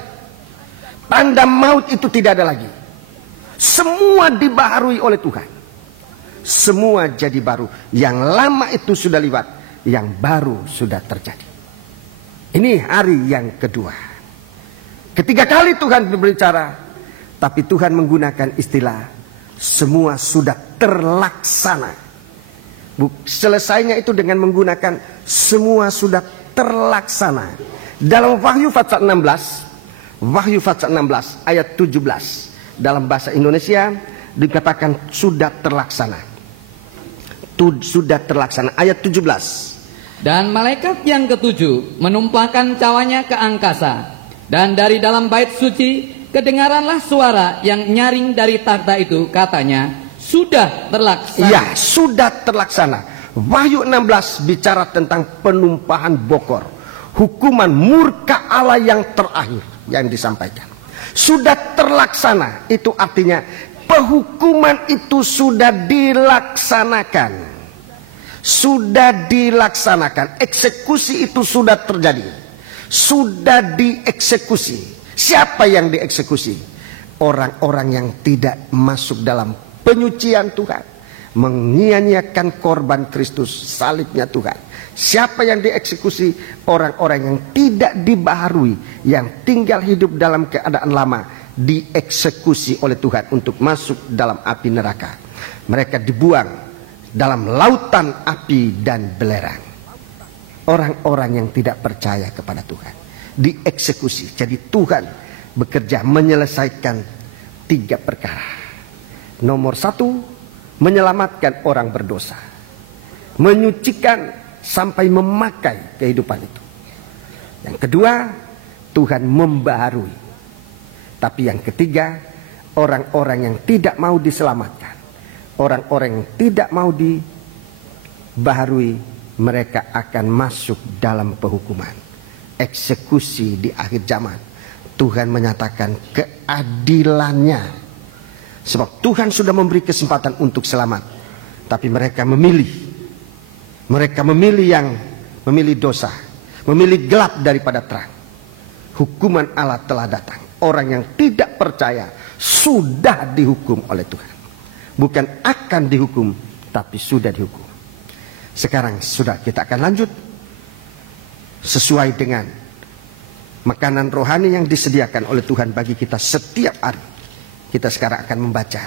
Tanda maut itu tidak ada lagi. Semua dibaharui oleh Tuhan. Semua jadi baru. Yang lama itu sudah lewat, yang baru sudah terjadi. Ini hari yang kedua. Ketiga kali Tuhan berbicara, tapi Tuhan menggunakan istilah semua sudah terlaksana. Selesainya itu dengan menggunakan semua sudah terlaksana. Dalam Wahyu pasal 16, Wahyu pasal 16 ayat 17, dalam bahasa Indonesia dikatakan sudah terlaksana. Sudah terlaksana. Ayat 17. Dan malaikat yang ketujuh menumpahkan cawanya ke angkasa, dan dari dalam bait suci kedengaranlah suara yang nyaring dari takhta itu, katanya, sudah terlaksana. Ya, sudah terlaksana. Wahyu 16 bicara tentang penumpahan bokor, hukuman murka Allah yang terakhir yang disampaikan. Sudah terlaksana, itu artinya penghukuman itu sudah dilaksanakan. Sudah dilaksanakan, eksekusi itu sudah terjadi. Sudah dieksekusi. Siapa yang dieksekusi? Orang-orang yang tidak masuk dalam penyucian Tuhan, menyia-nyiakan korban Kristus, salibnya Tuhan. Siapa yang dieksekusi? Orang-orang yang tidak dibaharui, yang tinggal hidup dalam keadaan lama, dieksekusi oleh Tuhan untuk masuk dalam api neraka. Mereka dibuang dalam lautan api dan belerang. Orang-orang yang tidak percaya kepada Tuhan dieksekusi. Jadi Tuhan bekerja menyelesaikan 3 perkara. Nomor 1, menyelamatkan orang berdosa, menyucikan sampai memakai kehidupan itu. Yang kedua, Tuhan membaharui. Tapi yang ketiga, orang-orang yang tidak mau diselamatkan, orang-orang yang tidak mau dibaharui, mereka akan masuk dalam penghukuman, eksekusi di akhir zaman. Tuhan menyatakan keadilannya, sebab Tuhan sudah memberi kesempatan untuk selamat, tapi mereka memilih yang memilih dosa, memilih gelap daripada terang. Hukuman Allah telah datang. Orang yang tidak percaya sudah dihukum oleh Tuhan. Bukan akan dihukum, tapi sudah dihukum. Sekarang sudah, kita akan lanjut sesuai dengan makanan rohani yang disediakan oleh Tuhan bagi kita setiap hari. Kita sekarang akan membaca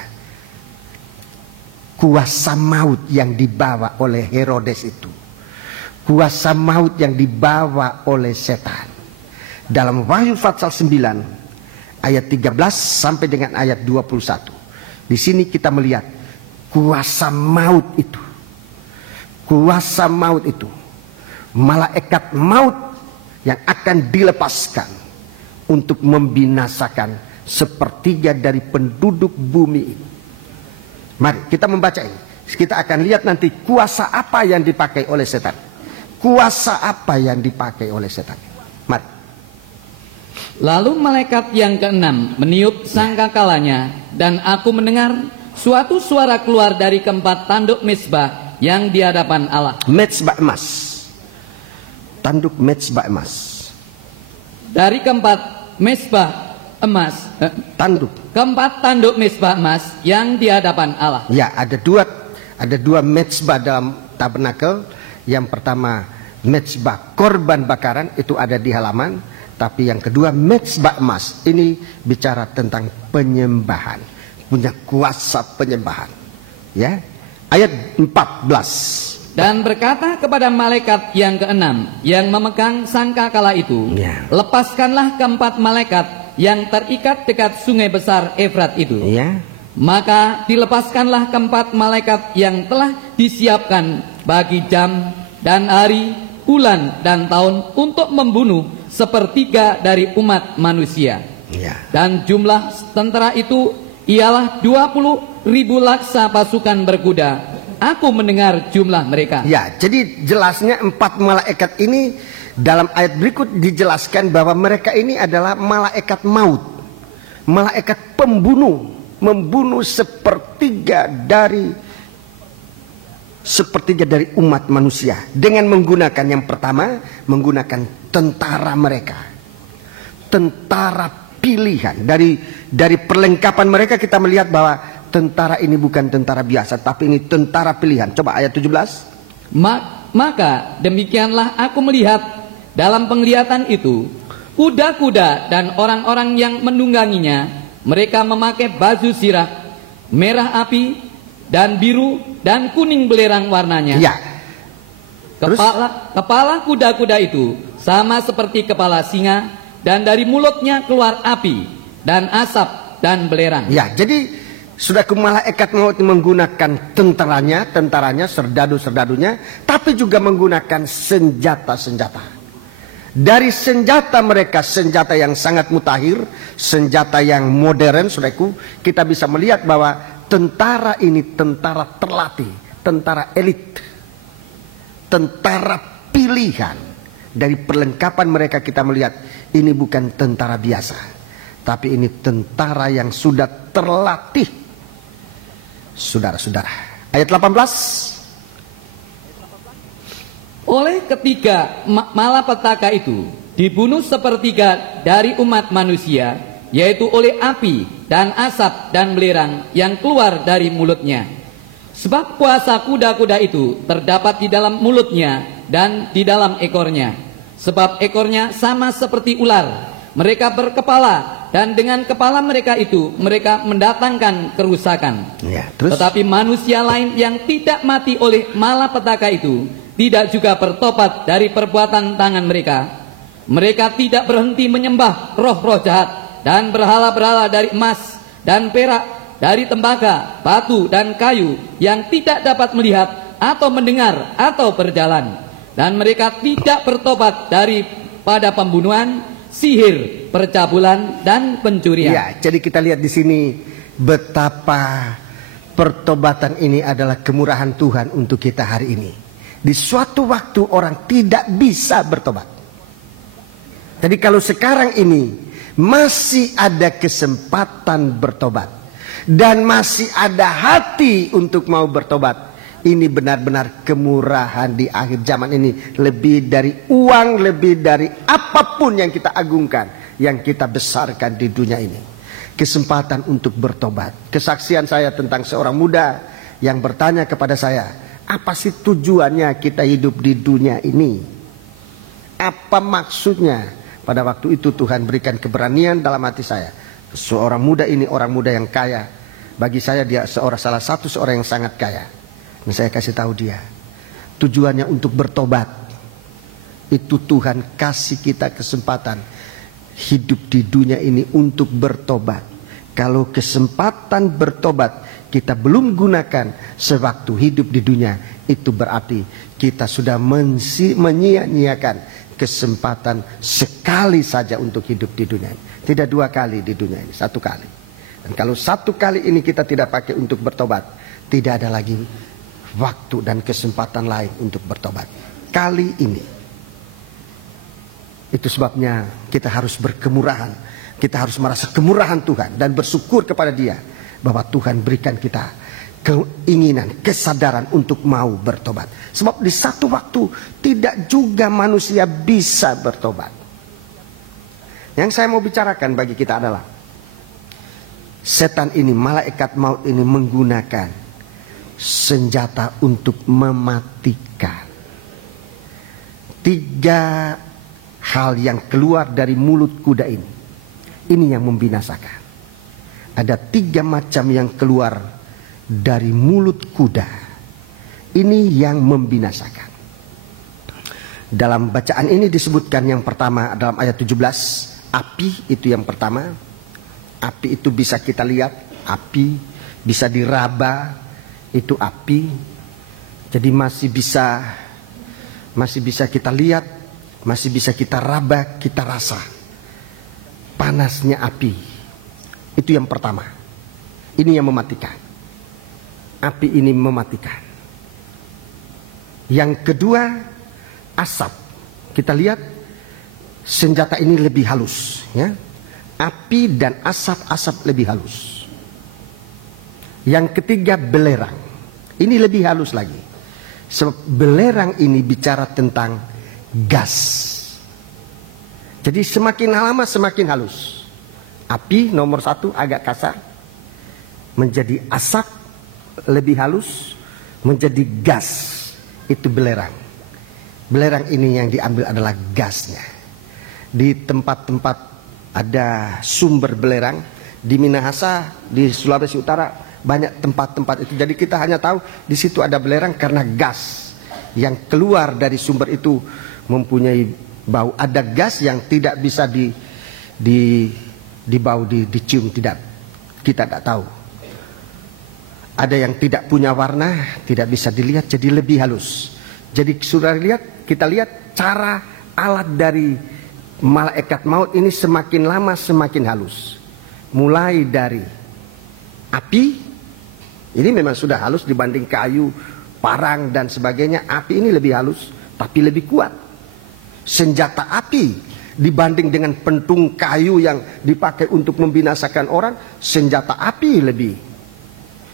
kuasa maut yang dibawa oleh Herodes itu. Kuasa maut yang dibawa oleh setan. Dalam Wahyu pasal 9 ayat 13 sampai dengan ayat 21. Di sini kita melihat kuasa maut itu. Kuasa maut itu, malaikat maut yang akan dilepaskan untuk membinasakan sepertiga dari penduduk bumi ini. Mari kita membaca ini. Kita akan lihat nanti kuasa apa yang dipakai oleh setan. Kuasa apa yang dipakai oleh setan. Mari. Lalu malaikat yang keenam meniup sangkakalanya, dan aku mendengar suatu suara keluar dari keempat tanduk mezbah yang di hadapan Allah. Mezbah emas. Tanduk mezbah emas. Dari keempat mezbah emas, keempat tanduk mezbah emas yang di hadapan Allah. Ya, ada dua mezbah dalam tabernakel. Yang pertama mezbah korban bakaran, itu ada di halaman. Tapi yang kedua mezbah emas, ini bicara tentang penyembahan, punya kuasa penyembahan. Ya, ayat 14. Dan berkata kepada malaikat yang keenam yang memegang sangkakala itu, ya, lepaskanlah keempat malaikat yang terikat dekat sungai besar Efrat itu. Ya. Maka dilepaskanlah keempat malaikat yang telah disiapkan bagi jam dan hari, bulan dan tahun untuk membunuh sepertiga dari umat manusia. Ya. Dan jumlah tentara itu ialah 20.000 laksa pasukan berkuda. Aku mendengar jumlah mereka. Ya, jadi jelasnya 4 malaikat ini dalam ayat berikut dijelaskan bahwa mereka ini adalah malaikat maut, malaikat pembunuh, membunuh sepertiga dari umat manusia dengan menggunakan, yang pertama menggunakan tentara mereka, tentara pilihan. Dari perlengkapan mereka kita melihat bahwa tentara ini bukan tentara biasa, tapi ini tentara pilihan. Coba ayat 17. Maka demikianlah aku melihat dalam penglihatan itu kuda-kuda dan orang-orang yang menungganginya. Mereka memakai baju sirah merah api dan biru dan kuning belerang warnanya. Ya. Kepala kuda-kuda itu sama seperti kepala singa, dan dari mulutnya keluar api dan asap dan belerang. Ya, jadi sudah malaikat maut menggunakan tentaranya, serdadu-serdadunya, tapi juga menggunakan senjata-senjata. Dari senjata mereka, senjata yang sangat mutakhir, senjata yang modern, saudaraku, kita bisa melihat bahwa tentara ini tentara terlatih, tentara elit, tentara pilihan. Dari perlengkapan mereka kita melihat ini bukan tentara biasa. tapi ini tentara yang sudah terlatih. Saudara-saudara, ayat 18. Oleh ketiga malapetaka itu dibunuh sepertiga dari umat manusia, yaitu oleh api dan asap dan belerang yang keluar dari mulutnya. Sebab kuasa kuda-kuda itu terdapat di dalam mulutnya dan di dalam ekornya. Sebab ekornya sama seperti ular. Mereka berkepala, dan dengan kepala mereka itu mereka mendatangkan kerusakan. Ya, terus? Tetapi manusia lain yang tidak mati oleh malapetaka itu tidak juga bertobat dari perbuatan tangan mereka. Mereka tidak berhenti menyembah roh-roh jahat dan berhala-berhala dari emas dan perak, dari tembaga, batu dan kayu yang tidak dapat melihat atau mendengar atau berjalan. Dan mereka tidak bertobat daripada pembunuhan, sihir, percabulan dan pencurian. Ya, jadi kita lihat di sini betapa pertobatan ini adalah kemurahan Tuhan untuk kita hari ini. Di suatu waktu orang tidak bisa bertobat. Jadi kalau sekarang ini masih ada kesempatan bertobat dan masih ada hati untuk mau bertobat, ini benar-benar kemurahan di akhir zaman ini. Lebih dari uang, lebih dari apapun yang kita agungkan, yang kita besarkan di dunia ini, kesempatan untuk bertobat. Kesaksian saya tentang seorang muda yang bertanya kepada saya, apa sih tujuannya kita hidup di dunia ini? Apa maksudnya? Pada waktu itu Tuhan berikan keberanian dalam hati saya. Seorang muda ini orang muda yang kaya. Bagi saya dia salah satu yang sangat kaya. Dan saya kasih tahu dia, tujuannya untuk bertobat. Itu Tuhan kasih kita kesempatan hidup di dunia ini untuk bertobat. Kalau kesempatan bertobat kita belum gunakan sewaktu hidup di dunia, itu berarti kita sudah menyia-nyiakan kesempatan sekali saja untuk hidup di dunia ini. Tidak dua kali di dunia ini, satu kali. Dan kalau satu kali ini kita tidak pakai untuk bertobat, tidak ada lagi waktu dan kesempatan lain untuk bertobat. Kali ini. Itu sebabnya kita harus berkemurahan. Kita harus merasa kemurahan Tuhan dan bersyukur kepada Dia bahwa Tuhan berikan kita keinginan, kesadaran untuk mau bertobat. Sebab di satu waktu tidak juga manusia bisa bertobat. Yang saya mau bicarakan bagi kita adalah setan ini, malaikat maut ini menggunakan senjata untuk mematikan. 3 hal yang keluar dari mulut kuda ini yang membinasakan. Ada 3 macam yang keluar dari mulut kuda. Ini yang membinasakan. Dalam bacaan ini disebutkan yang pertama dalam ayat 17, api itu yang pertama. Api itu bisa kita lihat, api bisa diraba, itu api. Jadi masih bisa kita lihat, masih bisa kita raba, kita rasa panasnya api. Itu yang pertama. Ini yang mematikan. Api ini mematikan. Yang kedua, asap. Kita lihat senjata ini lebih halus, ya. Api dan asap lebih halus. Yang ketiga, belerang. Ini lebih halus lagi. Sebab belerang ini bicara tentang gas. Jadi semakin lama semakin halus. Api nomor 1 agak kasar, menjadi asap lebih halus, menjadi gas, itu belerang. Belerang ini yang diambil adalah gasnya. Di tempat-tempat ada sumber belerang, di Minahasa, di Sulawesi Utara banyak tempat-tempat itu. Jadi kita hanya tahu di situ ada belerang karena gas yang keluar dari sumber itu mempunyai bau. Ada gas yang tidak bisa dibau, dicium, tidak, kita tidak tahu. Ada yang tidak punya warna, tidak bisa dilihat, jadi lebih halus. Jadi sudah lihat, kita lihat cara alat dari malaikat maut ini semakin lama semakin halus. Mulai dari api, ini memang sudah halus dibanding kayu, parang dan sebagainya. Api ini lebih halus, tapi lebih kuat. Senjata api dibanding dengan pentung kayu yang dipakai untuk membinasakan orang, senjata api lebih.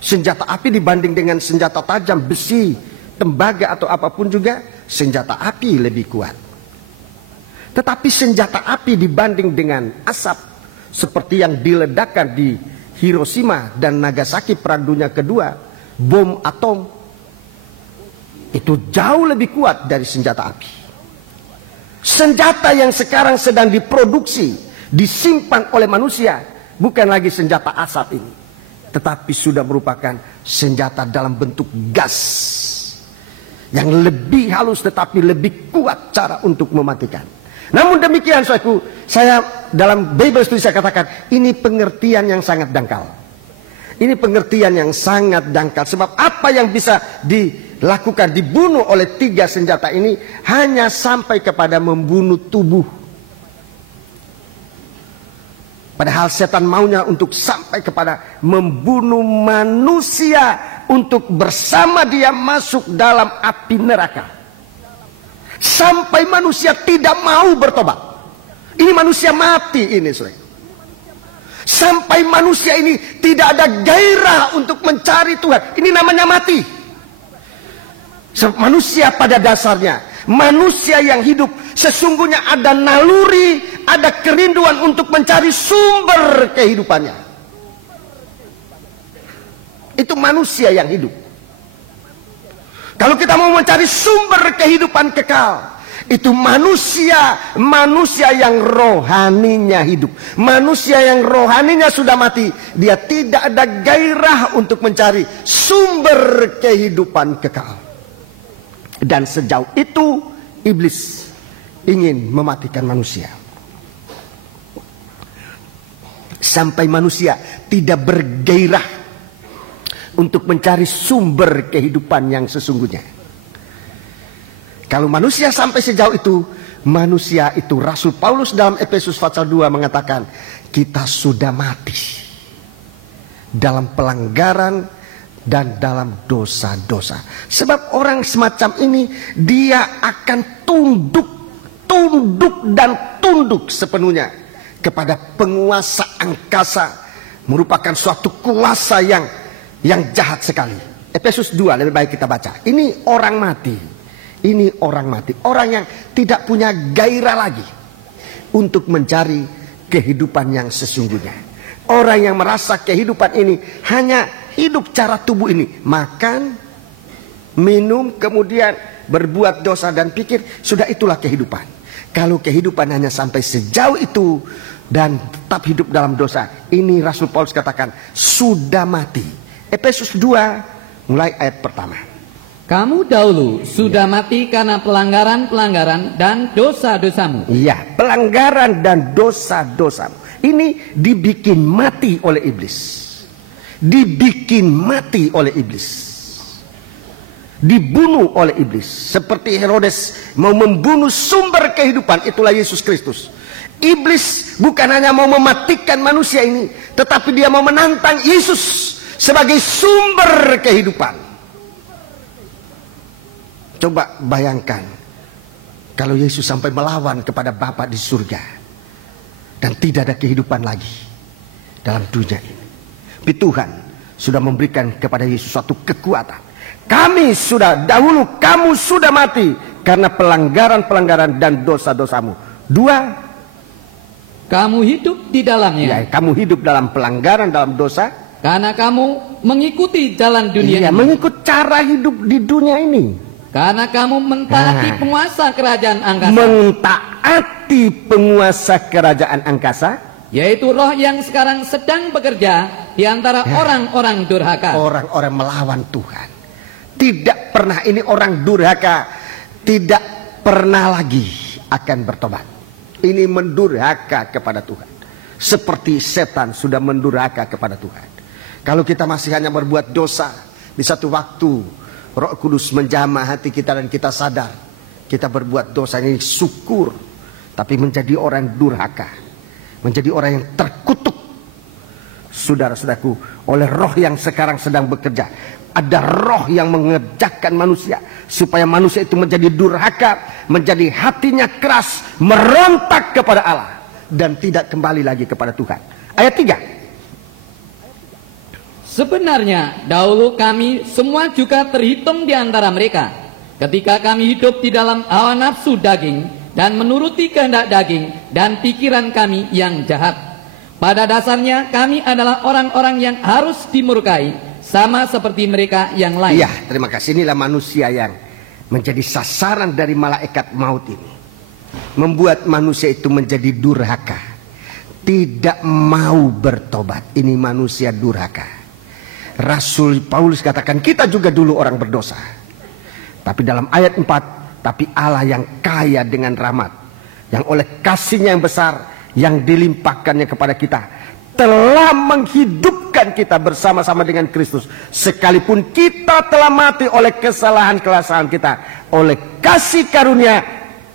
Senjata api dibanding dengan senjata tajam, besi, tembaga atau apapun juga, senjata api lebih kuat. Tetapi senjata api dibanding dengan asap, seperti yang diledakkan di Hiroshima dan Nagasaki Perang Dunia Kedua, bom atom, itu jauh lebih kuat dari senjata api. Senjata yang sekarang sedang diproduksi, disimpan oleh manusia, bukan lagi senjata asap ini, tetapi sudah merupakan senjata dalam bentuk gas yang lebih halus tetapi lebih kuat cara untuk mematikan. Namun demikian, saudaraku, saya dalam Bible Study saya katakan ini pengertian yang sangat dangkal. Ini pengertian yang sangat dangkal. Sebab apa yang bisa dilakukan, dibunuh oleh 3 senjata ini hanya sampai kepada membunuh tubuh. Padahal setan maunya untuk sampai kepada membunuh manusia, untuk bersama dia masuk dalam api neraka. Sampai manusia tidak mau bertobat. Ini manusia mati ini, saudara. Sampai manusia ini tidak ada gairah untuk mencari Tuhan. Ini namanya mati. Manusia pada dasarnya, manusia yang hidup, sesungguhnya ada naluri, ada kerinduan untuk mencari sumber kehidupannya. Itu manusia yang hidup. Kalau kita mau mencari sumber kehidupan kekal, itu manusia yang rohaninya hidup. Manusia yang rohaninya sudah mati, dia tidak ada gairah untuk mencari sumber kehidupan kekal. Dan sejauh itu iblis ingin mematikan manusia. Sampai manusia tidak bergairah untuk mencari sumber kehidupan yang sesungguhnya. Kalau manusia sampai sejauh itu, manusia itu, Rasul Paulus dalam Efesus pasal 2 mengatakan, kita sudah mati dalam pelanggaran dan dalam dosa-dosa. Sebab orang semacam ini, dia akan tunduk dan tunduk sepenuhnya kepada penguasa angkasa, merupakan suatu kuasa yang jahat sekali. Efesus 2 lebih baik kita baca. Ini orang mati. Ini orang mati. Orang yang tidak punya gairah lagi untuk mencari kehidupan yang sesungguhnya. Orang yang merasa kehidupan ini hanya hidup cara tubuh ini. Makan, minum, kemudian berbuat dosa dan pikir sudah itulah kehidupan. Kalau kehidupan hanya sampai sejauh itu dan tetap hidup dalam dosa, ini Rasul Paulus katakan sudah mati. Efesus 2 mulai ayat pertama. Kamu dahulu sudah mati karena pelanggaran-pelanggaran dan dosa-dosamu. Iya, pelanggaran dan dosa-dosamu. Ini dibikin mati oleh iblis. Dibikin mati oleh iblis. Dibunuh oleh iblis. Seperti Herodes mau membunuh sumber kehidupan, itulah Yesus Kristus. Iblis bukan hanya mau mematikan manusia ini, tetapi dia mau menantang Yesus sebagai sumber kehidupan. Coba bayangkan kalau Yesus sampai melawan kepada Bapa di surga dan tidak ada kehidupan lagi dalam dunia ini. Tapi Tuhan sudah memberikan kepada Yesus suatu kekuatan. Kamu sudah mati karena pelanggaran-pelanggaran dan dosa-dosamu. 2, kamu hidup di dalamnya. Ya, kamu hidup dalam pelanggaran, dalam dosa. Karena kamu mengikuti jalan dunia ini. Mengikut cara hidup di dunia ini. Karena kamu mentaati penguasa kerajaan angkasa. Mentaati penguasa kerajaan angkasa. Yaitu roh yang sekarang sedang bekerja di antara orang-orang durhaka. Orang-orang melawan Tuhan. Tidak pernah ini orang durhaka. Tidak pernah lagi akan bertobat. Ini mendurhaka kepada Tuhan. Seperti setan sudah mendurhaka kepada Tuhan. Kalau kita masih hanya berbuat dosa, di satu waktu Roh Kudus menjamah hati kita dan kita sadar kita berbuat dosa ini, syukur. Tapi menjadi orang durhaka, menjadi orang yang terkutuk. Saudara-saudaraku, oleh roh yang sekarang sedang bekerja. Ada roh yang mengerjakan manusia supaya manusia itu menjadi durhaka, menjadi hatinya keras, merontak kepada Allah dan tidak kembali lagi kepada Tuhan. Ayat 3. Sebenarnya dahulu kami semua juga terhitung di antara mereka, ketika kami hidup di dalam hawa nafsu daging dan menuruti kehendak daging dan pikiran kami yang jahat. Pada dasarnya kami adalah orang-orang yang harus dimurkai, sama seperti mereka yang lain. Iya, terima kasih. Inilah manusia yang menjadi sasaran dari malaikat maut ini. Membuat manusia itu menjadi durhaka, tidak mau bertobat. Ini manusia durhaka. Rasul Paulus katakan, kita juga dulu orang berdosa. Tapi dalam ayat 4, tapi Allah yang kaya dengan rahmat, yang oleh kasihnya yang besar, yang dilimpahkannya kepada kita, telah menghidupkan kita bersama-sama dengan Kristus. Sekalipun kita telah mati oleh kesalahan-kesalahan kita, oleh kasih karunia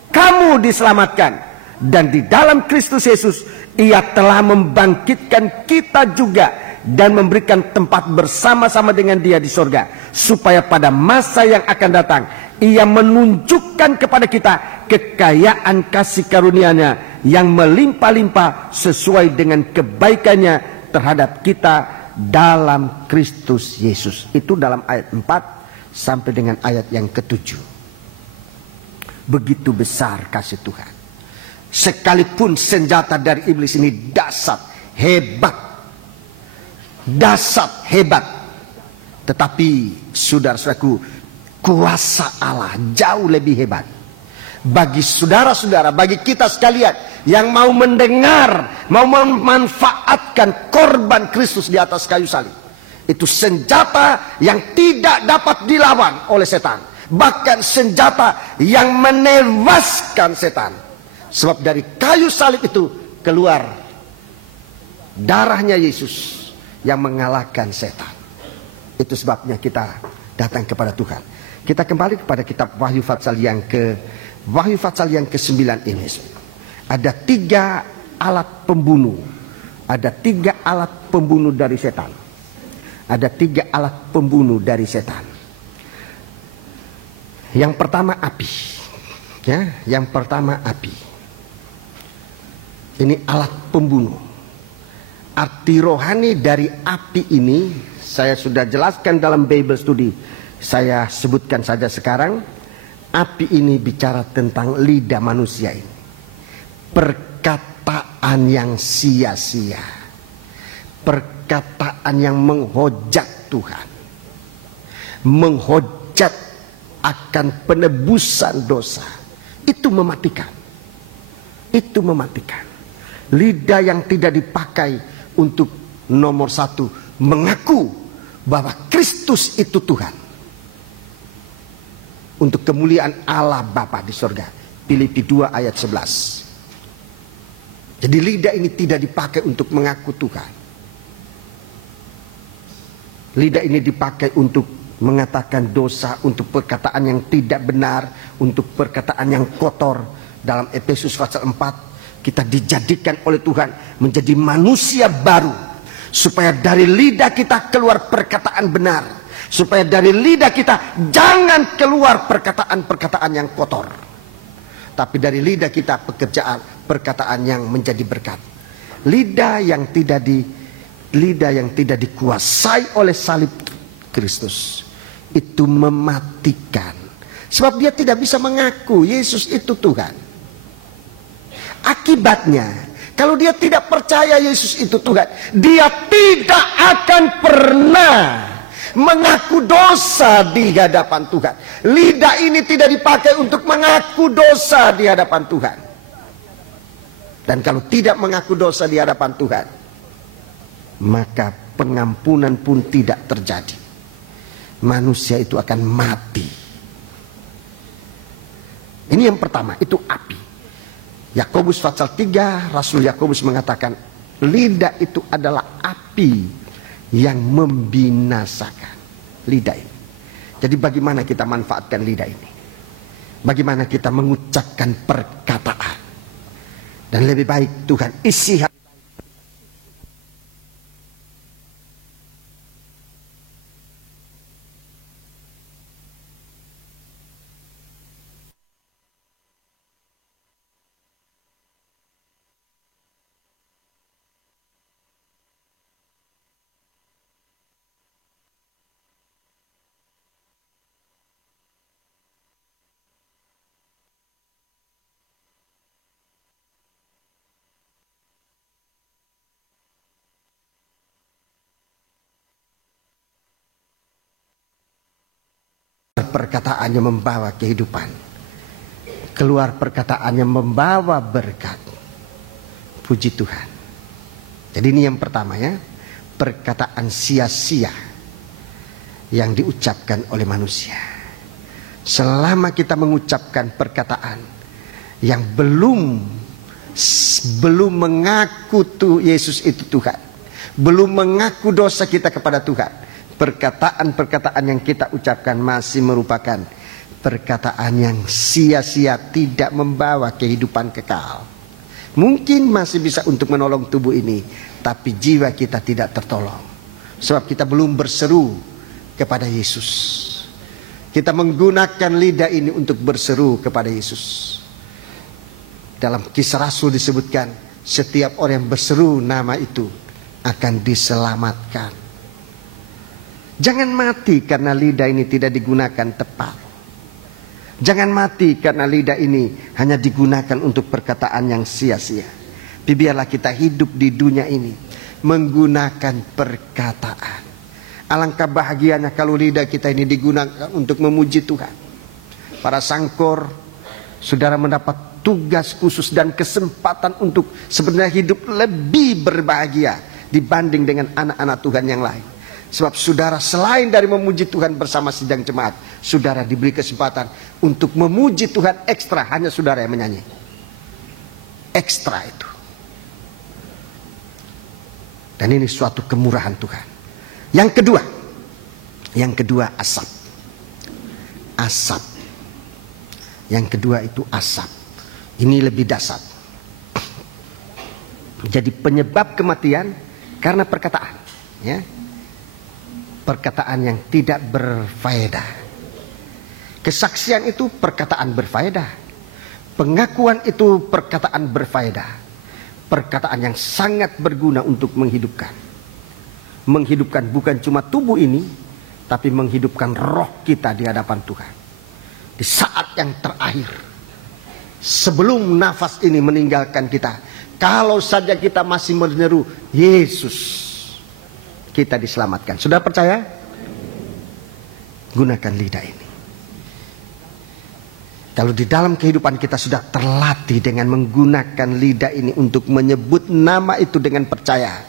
kamu diselamatkan. Dan di dalam Kristus Yesus Ia telah membangkitkan kita juga dan memberikan tempat bersama-sama dengan Dia di sorga, supaya pada masa yang akan datang Ia menunjukkan kepada kita kekayaan kasih karunia-Nya yang melimpah-limpah sesuai dengan kebaikannya terhadap kita dalam Kristus Yesus. Itu dalam ayat 4 sampai dengan ayat yang ke-7. Begitu besar kasih Tuhan. Sekalipun senjata dari iblis ini dahsyat, hebat, tetapi saudara-saudaraku, kuasa Allah jauh lebih hebat. Bagi saudara-saudara, bagi kita sekalian yang mau mendengar, mau memanfaatkan korban Kristus di atas kayu salib, itu senjata yang tidak dapat dilawan oleh setan, bahkan senjata yang menewaskan setan. Sebab dari kayu salib itu keluar darahnya Yesus yang mengalahkan setan. Itu sebabnya kita datang kepada Tuhan. Kita kembali kepada kitab Wahyu Fatsal yang ke-9 ini. Ada 3 alat pembunuh. Ada 3 alat pembunuh dari setan. Ada 3 alat pembunuh dari setan. Yang pertama api. Ya, yang pertama api. Ini alat pembunuh. Arti rohani dari api ini saya sudah jelaskan dalam Bible Study. Saya sebutkan saja sekarang. Api ini bicara tentang lidah manusia ini. Perkataan yang sia-sia. Perkataan yang menghujat Tuhan. Menghujat akan penebusan dosa. Itu mematikan. Itu mematikan. Lidah yang tidak dipakai untuk nomor 1, mengaku bahwa Kristus itu Tuhan, untuk kemuliaan Allah Bapa di sorga. Filipi 2 ayat 11. Jadi lidah ini tidak dipakai untuk mengaku Tuhan. Lidah ini dipakai untuk mengatakan dosa, untuk perkataan yang tidak benar, untuk perkataan yang kotor. Dalam Efesus pasal 4, kita dijadikan oleh Tuhan menjadi manusia baru, supaya dari lidah kita keluar perkataan benar, supaya dari lidah kita jangan keluar perkataan-perkataan yang kotor, tapi dari lidah kita perkataan yang menjadi berkat. Lidah yang tidak dikuasai oleh salib Kristus itu mematikan, sebab dia tidak bisa mengaku Yesus itu Tuhan. Akibatnya, kalau dia tidak percaya Yesus itu Tuhan, dia tidak akan pernah mengaku dosa di hadapan Tuhan. Lidah ini tidak dipakai untuk mengaku dosa di hadapan Tuhan. Dan kalau tidak mengaku dosa di hadapan Tuhan, maka pengampunan pun tidak terjadi. Manusia itu akan mati. Ini yang pertama, itu api. Yakobus pasal 3, Rasul Yakobus mengatakan lidah itu adalah api yang membinasakan. Lidah ini. Jadi bagaimana kita manfaatkan lidah ini? Bagaimana kita mengucapkan perkataan? Dan lebih baik Tuhan isi hati perkataannya membawa kehidupan. Keluar perkataannya membawa berkat. Puji Tuhan. Jadi ini yang pertama ya, perkataan sia-sia yang diucapkan oleh manusia. Selama kita mengucapkan perkataan yang belum mengaku Yesus itu Tuhan, belum mengaku dosa kita kepada Tuhan, perkataan-perkataan yang kita ucapkan masih merupakan perkataan yang sia-sia, tidak membawa kehidupan kekal. Mungkin masih bisa untuk menolong tubuh ini, tapi jiwa kita tidak tertolong. Sebab kita belum berseru kepada Yesus. Kita menggunakan lidah ini untuk berseru kepada Yesus. Dalam Kisah Rasul disebutkan, setiap orang yang berseru nama itu akan diselamatkan. Jangan mati karena lidah ini tidak digunakan tepat. Jangan mati karena lidah ini hanya digunakan untuk perkataan yang sia-sia. Biarlah kita hidup di dunia ini menggunakan perkataan. Alangkah bahagianya kalau lidah kita ini digunakan untuk memuji Tuhan. Para sangkor, saudara mendapat tugas khusus dan kesempatan untuk sebenarnya hidup lebih berbahagia dibanding dengan anak-anak Tuhan yang lain. Sebab saudara selain dari memuji Tuhan bersama sidang jemaat, saudara diberi kesempatan untuk memuji Tuhan ekstra, hanya saudara yang menyanyi. Ekstra itu. Dan ini suatu kemurahan Tuhan. Yang kedua asap. Asap. Yang kedua itu asap. Ini lebih dasar. Jadi penyebab kematian karena perkataan, ya. Perkataan yang tidak berfaedah. Kesaksian itu perkataan berfaedah. Pengakuan itu perkataan berfaedah. Perkataan yang sangat berguna untuk menghidupkan. Menghidupkan bukan cuma tubuh ini, tapi menghidupkan roh kita di hadapan Tuhan. Di saat yang terakhir, sebelum nafas ini meninggalkan kita, kalau saja kita masih menyeru Yesus, kita diselamatkan. Sudah percaya? Gunakan lidah ini. Kalau di dalam kehidupan kita sudah terlatih dengan menggunakan lidah ini untuk menyebut nama itu dengan percaya,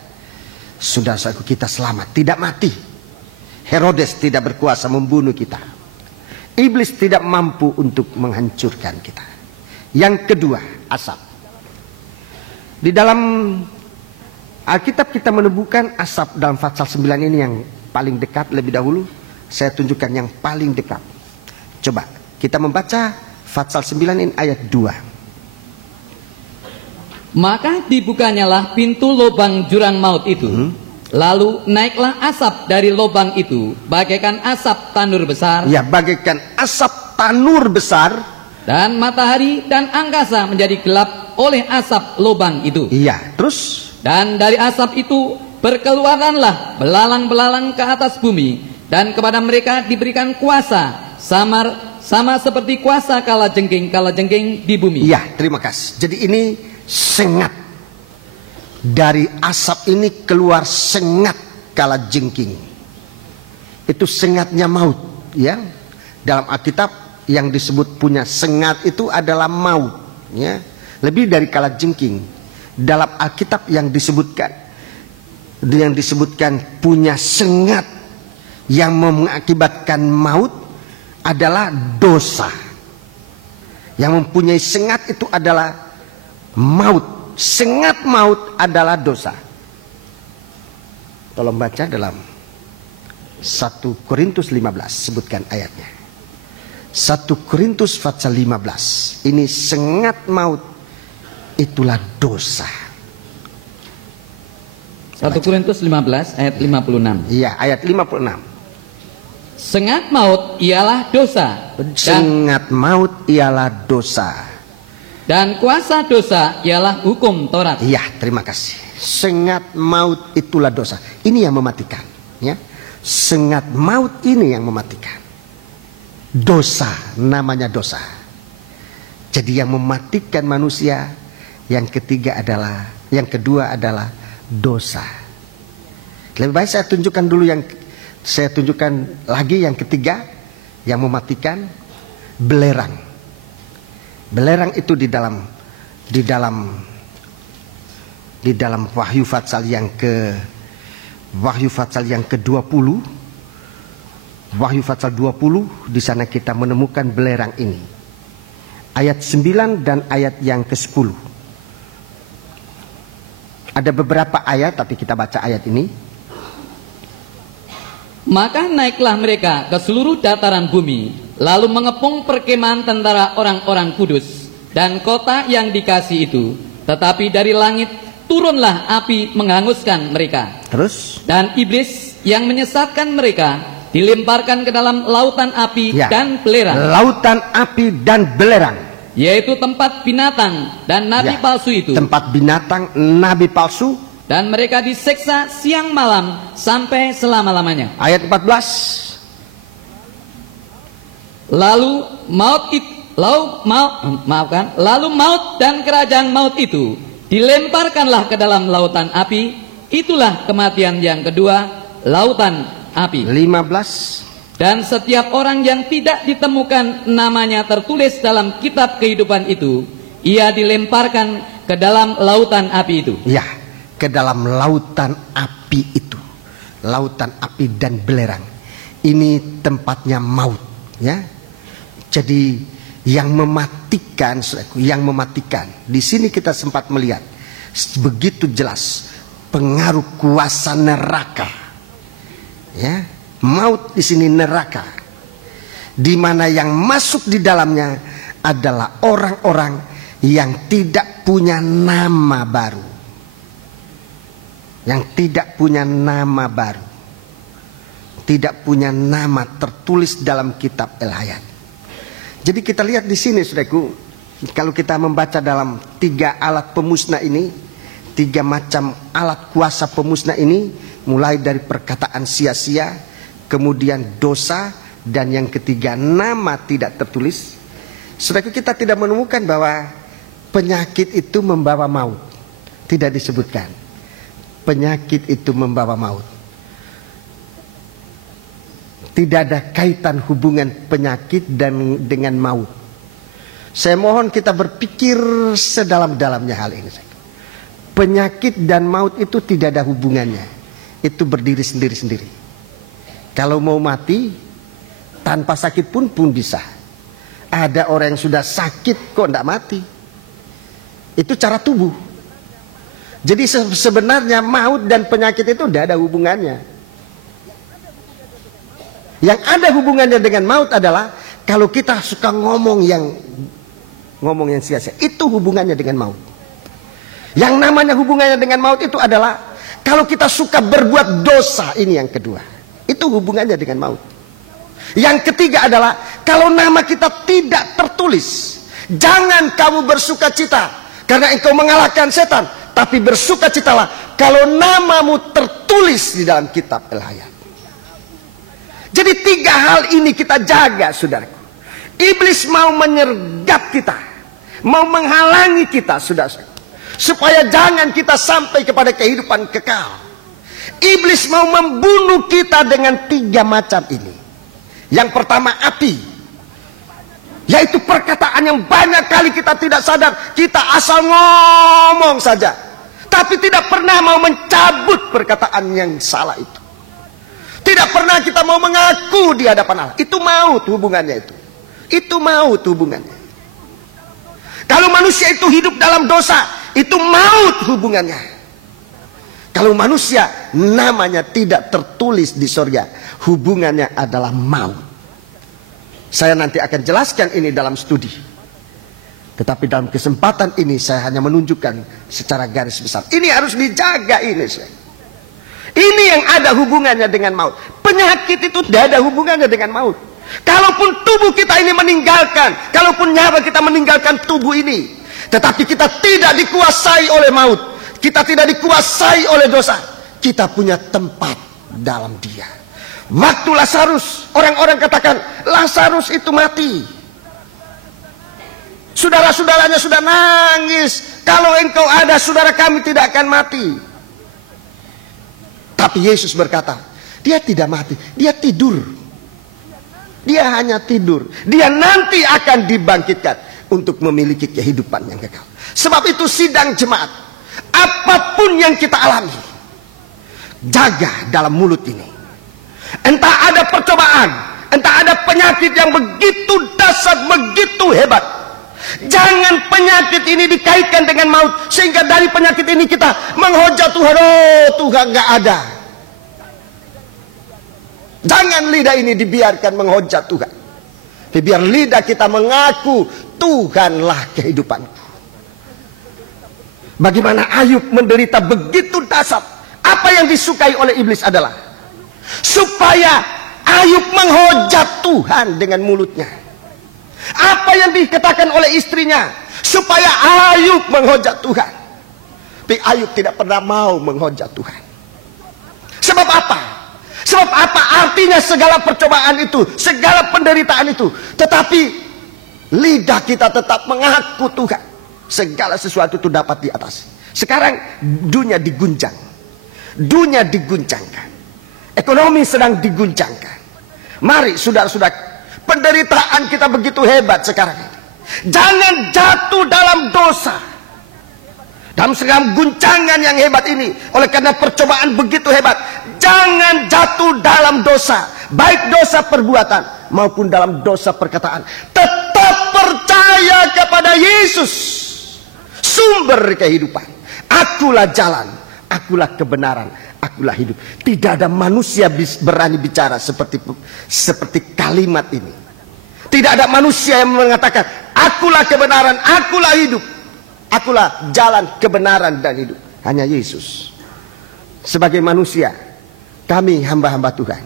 saudara-saudaraku, kita selamat, tidak mati. Herodes tidak berkuasa membunuh kita. Iblis tidak mampu untuk menghancurkan kita. Yang kedua, asap. Di dalam Alkitab kita menemukan asap dalam pasal 9 ini yang paling dekat. Lebih dahulu saya tunjukkan yang paling dekat. Coba kita membaca pasal 9 ini ayat 2. Maka dibukanyalah pintu lubang jurang maut itu. Lalu naiklah asap dari lubang itu bagaikan asap tanur besar. Ya, bagaikan asap tanur besar. Dan matahari dan angkasa menjadi gelap oleh asap lubang itu. Iya, terus? Dan dari asap itu berkeluaranlah belalang-belalang ke atas bumi, dan kepada mereka diberikan kuasa sama seperti kuasa kalajengking di bumi. Iya, terima kasih. Jadi ini sengat. Dari asap ini keluar sengat kalajengking. Itu sengatnya maut, ya. Dalam Alkitab yang disebut punya sengat itu adalah maut, ya. Lebih dari kalajengking. Dalam Alkitab yang disebutkan punya sengat yang mengakibatkan maut adalah dosa. Yang mempunyai sengat itu adalah maut. Sengat maut adalah dosa. Tolong baca dalam 1 Korintus 15, sebutkan ayatnya. 1 Korintus pasal 15. Ini sengat maut, itulah dosa. 1 Korintus 15 ayat 56. Iya, ayat 56. Sengat maut ialah dosa. Sengat maut ialah dosa. Dan kuasa dosa ialah hukum Taurat. Iya, terima kasih. Sengat maut itulah dosa. Ini yang mematikan, ya. Sengat maut ini yang mematikan. Dosa, namanya dosa. Jadi yang mematikan manusia, yang kedua adalah dosa. Lebih baik saya tunjukkan lagi yang ketiga. Yang mematikan belerang. Belerang itu di dalam Wahyu Fatsal yang ke-20, Wahyu Fatsal 20, di sana kita menemukan belerang ini. Ayat 9 dan ayat yang ke-10. Ada beberapa ayat, tapi kita baca ayat ini. Maka naiklah mereka ke seluruh dataran bumi, lalu mengepung perkemahan tentara orang-orang kudus dan kota yang dikasih itu. Tetapi dari langit turunlah api menghanguskan mereka. Terus? Dan iblis yang menyesatkan mereka dilemparkan ke dalam lautan api dan belerang. Lautan api dan belerang, yaitu tempat binatang dan nabi palsu itu. Tempat binatang, nabi palsu. Dan mereka diseksa siang malam sampai selama-lamanya. Ayat 14. Lalu maut dan kerajaan maut itu dilemparkanlah ke dalam lautan api. Itulah kematian yang kedua, lautan api. 15. Dan setiap orang yang tidak ditemukan namanya tertulis dalam kitab kehidupan itu, ia dilemparkan ke dalam lautan api itu. Ya, ke dalam lautan api itu. Lautan api dan belerang. Ini tempatnya maut, ya. Jadi yang mematikan, di sini kita sempat melihat begitu jelas pengaruh kuasa neraka. Ya, maut di sini neraka, di mana yang masuk di dalamnya adalah orang-orang yang tidak punya nama baru, yang tidak punya nama baru, tidak punya nama tertulis dalam kitab El-Hayat. Jadi kita lihat di sini, saudaraku, kalau kita membaca dalam 3 alat pemusnah ini, 3 macam alat kuasa pemusnah ini, mulai dari perkataan sia-sia, kemudian dosa, dan yang ketiga nama tidak tertulis. Saudaraku, kita tidak menemukan bahwa penyakit itu membawa maut. Tidak disebutkan penyakit itu membawa maut. Tidak ada kaitan hubungan penyakit dengan maut. Saya mohon kita berpikir sedalam-dalamnya hal ini. Penyakit dan maut itu tidak ada hubungannya. Itu berdiri sendiri-sendiri. Kalau mau mati tanpa sakit pun bisa. Ada orang yang sudah sakit kok tidak mati. Itu cara tubuh. Jadi sebenarnya maut dan penyakit itu tidak ada hubungannya. Yang ada hubungannya dengan maut adalah kalau kita suka ngomong yang sia-sia, itu hubungannya dengan maut. Yang namanya hubungannya dengan maut itu adalah kalau kita suka berbuat dosa, ini yang kedua. Itu hubungannya dengan maut. Yang ketiga adalah kalau nama kita tidak tertulis. Jangan kamu bersuka cita karena engkau mengalahkan setan, tapi bersukacitalah kalau namamu tertulis di dalam kitab El-Hayat. Jadi 3 hal ini kita jaga, saudaraku. Iblis mau menyergap kita, mau menghalangi kita, saudara, supaya jangan kita sampai kepada kehidupan kekal. Iblis mau membunuh kita dengan 3 macam ini. Yang pertama api, yaitu perkataan yang banyak kali kita tidak sadar, kita asal ngomong saja, tapi tidak pernah mau mencabut perkataan yang salah itu. Tidak pernah kita mau mengaku di hadapan Allah. Itu maut hubungannya itu. Itu maut hubungannya. Kalau manusia itu hidup dalam dosa, itu maut hubungannya. Kalau manusia namanya tidak tertulis di surga, hubungannya adalah maut. Saya nanti akan jelaskan ini dalam studi. Tetapi dalam kesempatan ini saya hanya menunjukkan secara garis besar. Ini harus dijaga ini. Ini yang ada hubungannya dengan maut. Penyakit itu tidak ada hubungannya dengan maut. Kalaupun tubuh kita ini meninggalkan, kalaupun nyawa kita meninggalkan tubuh ini, tetapi kita tidak dikuasai oleh maut, kita tidak dikuasai oleh dosa, kita punya tempat dalam Dia. Waktu Lazarus, orang-orang katakan Lazarus itu mati. Saudara-saudaranya sudah nangis, kalau engkau ada saudara kami tidak akan mati. Tapi Yesus berkata, dia tidak mati, dia tidur. Dia hanya tidur. Dia nanti akan dibangkitkan untuk memiliki kehidupan yang kekal. Sebab itu sidang jemaat, apapun yang kita alami, jaga dalam mulut ini. Entah ada percobaan, entah ada penyakit yang begitu dahsyat, begitu hebat, jangan penyakit ini dikaitkan dengan maut, sehingga dari penyakit ini kita menghujat Tuhan. Oh, Tuhan gak ada. Jangan lidah ini dibiarkan menghujat Tuhan. Biar lidah kita mengaku, Tuhanlah kehidupanku. Bagaimana Ayub menderita begitu dahsyat. Apa yang disukai oleh iblis adalah supaya Ayub menghujat Tuhan dengan mulutnya. Apa yang dikatakan oleh istrinya supaya Ayub menghujat Tuhan. Tapi Ayub tidak pernah mau menghujat Tuhan. Sebab apa? Sebab apa artinya segala percobaan itu, segala penderitaan itu, tetapi lidah kita tetap mengaku Tuhan. Segala sesuatu itu dapat diatasi. Sekarang dunia diguncang. Dunia diguncangkan. Ekonomi sedang diguncangkan. Mari saudara-saudara, penderitaan kita begitu hebat sekarang ini. Jangan jatuh dalam dosa. Dalam segala guncangan yang hebat ini, oleh karena percobaan begitu hebat, jangan jatuh dalam dosa, baik dosa perbuatan maupun dalam dosa perkataan. Tetap percaya kepada Yesus, sumber kehidupan. Akulah jalan, akulah kebenaran, akulah hidup. Tidak ada manusia berani bicara seperti kalimat ini. Tidak ada manusia yang mengatakan akulah kebenaran, akulah hidup, akulah jalan, kebenaran dan hidup. Hanya Yesus. Sebagai manusia, kami hamba-hamba Tuhan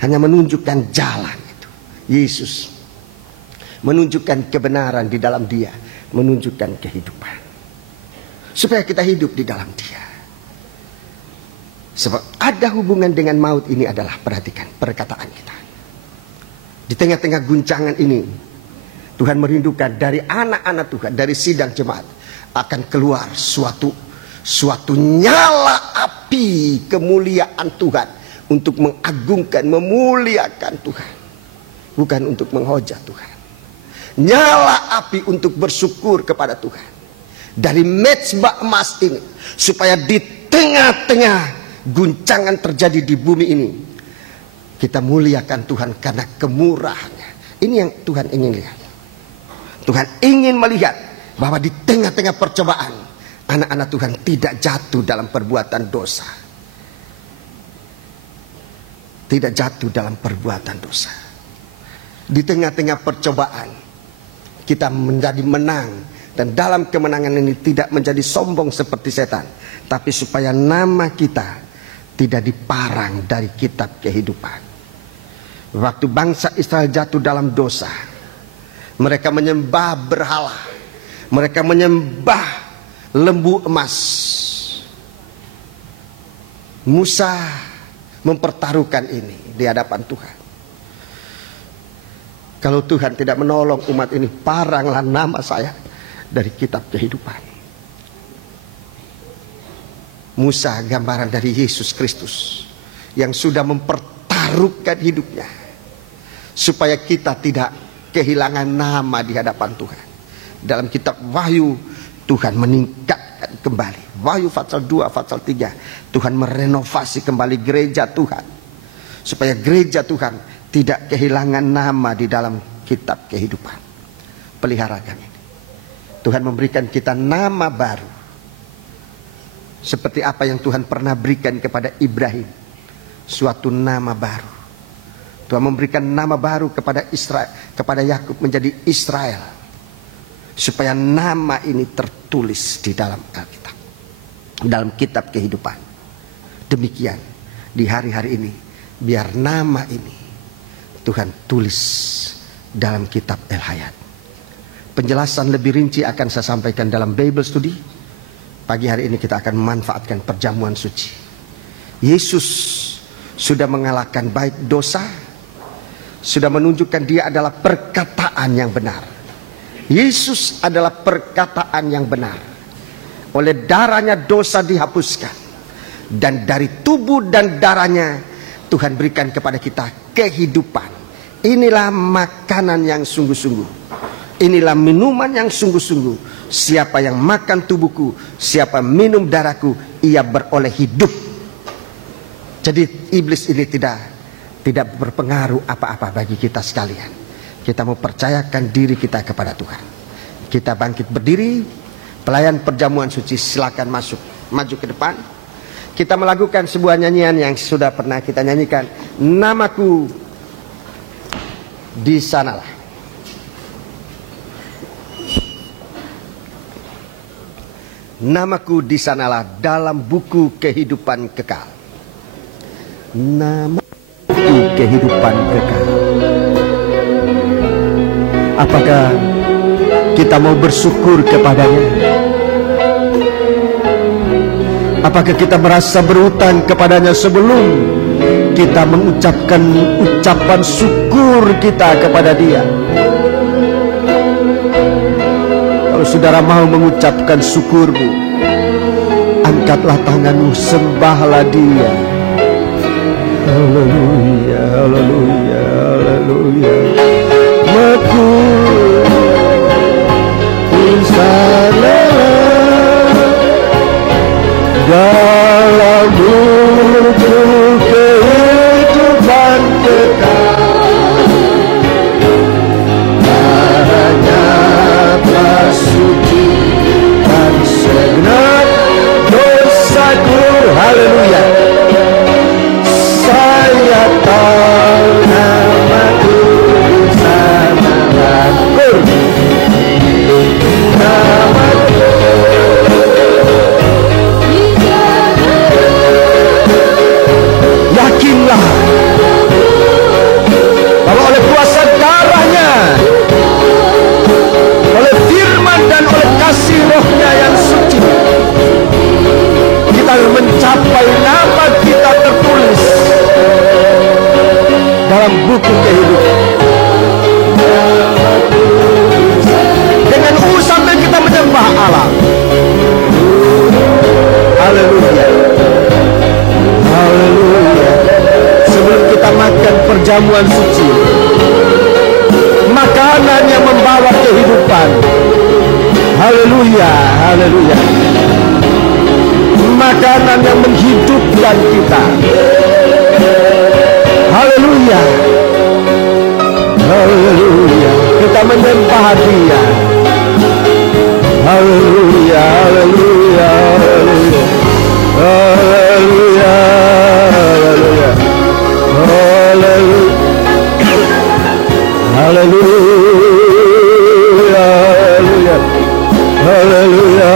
hanya menunjukkan jalan itu. Yesus menunjukkan kebenaran di dalam Dia, menunjukkan kehidupan, supaya kita hidup di dalam Dia. Sebab ada hubungan dengan maut ini adalah, perhatikan perkataan kita. Di tengah-tengah guncangan ini, Tuhan merindukan dari anak-anak Tuhan, dari sidang jemaat, akan keluar suatu nyala api kemuliaan Tuhan, untuk mengagungkan, memuliakan Tuhan, bukan untuk menghujat Tuhan. Nyala api untuk bersyukur kepada Tuhan dari mezbah emas ini, supaya di tengah-tengah guncangan terjadi di bumi ini, kita muliakan Tuhan karena kemurahannya. Ini yang Tuhan ingin lihat. Tuhan ingin melihat bahwa di tengah-tengah percobaan, anak-anak Tuhan tidak jatuh dalam perbuatan dosa. Tidak jatuh dalam perbuatan dosa. Di tengah-tengah percobaan, kita menjadi menang. Dan dalam kemenangan ini tidak menjadi sombong seperti setan, tapi supaya nama kita tidak diparang dari kitab kehidupan. Waktu bangsa Israel jatuh dalam dosa, mereka menyembah berhala, mereka menyembah lembu emas. Musa mempertaruhkan ini di hadapan Tuhan. Kalau Tuhan tidak menolong umat ini, paranglah nama saya dari kitab kehidupan. Musa gambaran dari Yesus Kristus yang sudah mempertaruhkan hidupnya supaya kita tidak kehilangan nama di hadapan Tuhan. Dalam kitab Wahyu, Tuhan meningkatkan kembali. Wahyu pasal 2, pasal 3, Tuhan merenovasi kembali gereja Tuhan, supaya gereja Tuhan tidak kehilangan nama di dalam kitab kehidupan. Peliharakan ini. Tuhan memberikan kita nama baru, seperti apa yang Tuhan pernah berikan kepada Ibrahim, suatu nama baru. Tuhan memberikan nama baru kepada Israel, kepada Yakub menjadi Israel, supaya nama ini tertulis di dalam Alkitab, dalam kitab kehidupan. Demikian di hari-hari ini, biar nama ini Tuhan tulis dalam kitab El Hayat. Penjelasan lebih rinci akan saya sampaikan dalam Bible Study. Pagi hari ini kita akan memanfaatkan perjamuan suci. Yesus sudah mengalahkan baik dosa, sudah menunjukkan Dia adalah perkataan yang benar. Yesus adalah perkataan yang benar. Oleh darahnya dosa dihapuskan, dan dari tubuh dan darahnya Tuhan berikan kepada kita kehidupan, Inilah makanan yang sungguh-sungguh, inilah minuman yang sungguh-sungguh. Siapa yang makan tubuhku, siapa minum darahku, ia beroleh hidup. Jadi iblis ini tidak berpengaruh apa-apa bagi kita sekalian. Kita mau percayakan diri kita kepada Tuhan. Kita bangkit berdiri. Pelayan perjamuan suci silakan maju ke depan. Kita melakukan sebuah nyanyian yang sudah pernah kita nyanyikan. Namaku di sanalah. Namaku di sanalah dalam buku kehidupan kekal. Namaku kehidupan kekal. Apakah kita mau bersyukur kepadanya? Apakah kita merasa berhutang kepadanya sebelum kita mengucapkan ucapan syukur kita kepada Dia? Kalau saudara mau mengucapkan syukurmu, angkatlah tanganmu, sembahlah Dia. Haleluya, haleluya, haleluya. Aku dalam buku kehidupan kekal, darahnya telah suci dan segenap dosaku. Haleluya. Saya tahu namaku di sanalah. Yakinlah bahwa oleh kuasa darahnya, oleh firman dan oleh kasih rohnya yang suci, kita mencapai nama kita tertulis dalam buku kehidupan. Dengan sampai kita menyembah Allah. Haleluya, haleluya. Sebelum kita makan perjamuan suci, makanan yang membawa kehidupan. Haleluya, haleluya. Makanan yang menghidupkan kita. Haleluya, haleluya. Kita menyembah Dia. Haleluya, haleluya, haleluya. Haleluya, haleluya. Haleluya, haleluya, haleluya. Haleluya,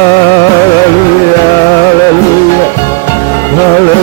haleluya, haleluya.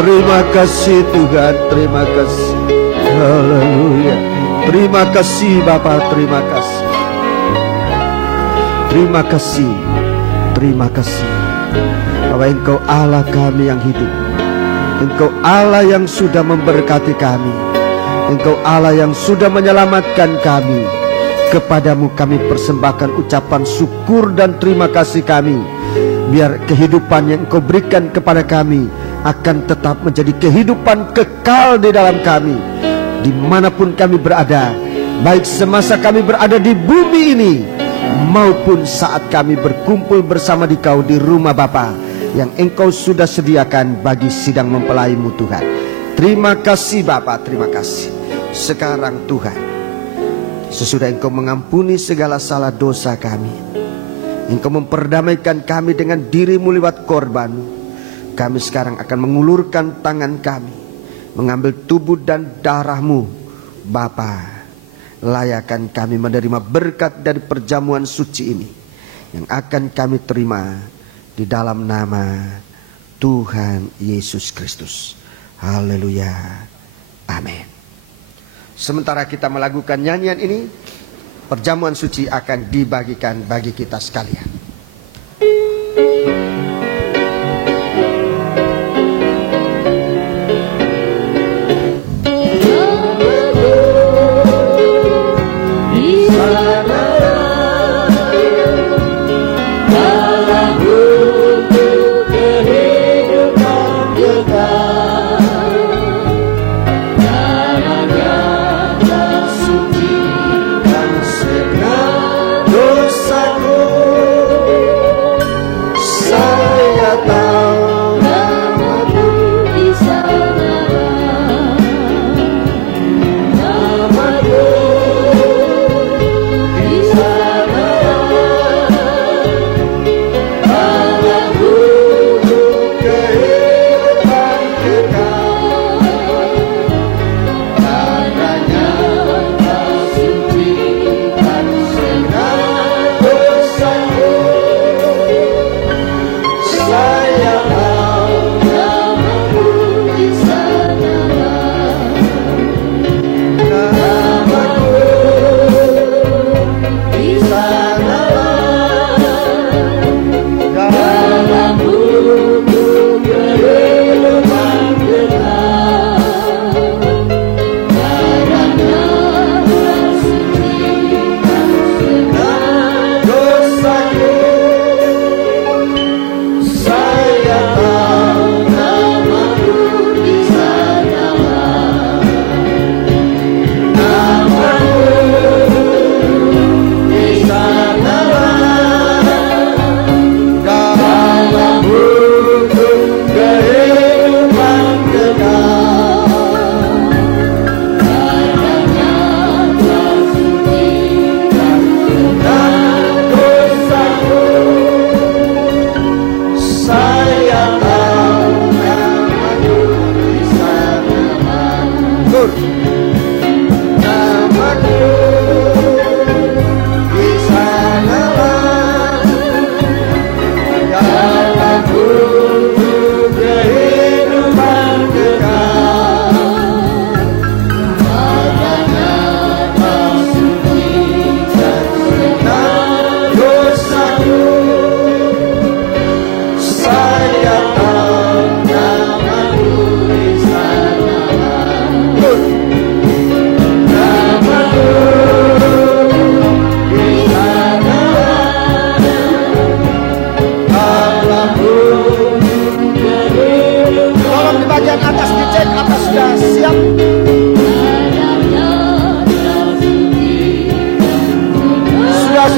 Terima kasih Tuhan, terima kasih. Haleluya. Terima kasih Bapa, terima kasih. Terima kasih, terima kasih bahwa Engkau Allah kami yang hidup. Engkau Allah yang sudah memberkati kami. Engkau Allah yang sudah menyelamatkan kami. Kepadamu kami persembahkan ucapan syukur dan terima kasih kami. Biar kehidupan yang Engkau berikan kepada kami akan tetap menjadi kehidupan kekal di dalam kami, dimanapun kami berada, baik semasa kami berada di bumi ini maupun saat kami berkumpul bersama di Kau di rumah Bapa yang Engkau sudah sediakan bagi sidang mempelaimu Tuhan. Terima kasih Bapa, terima kasih. Sekarang Tuhan, sesudah Engkau mengampuni segala salah dosa kami, Engkau memperdamaikan kami dengan diri-Mu lewat korban-Mu, kami sekarang akan mengulurkan tangan kami, mengambil tubuh dan darah-Mu. Bapa, layakan kami menerima berkat dari perjamuan suci ini yang akan kami terima di dalam nama Tuhan Yesus Kristus. Haleluya, amin. Sementara kita melakukan nyanyian ini, perjamuan suci akan dibagikan bagi kita sekalian.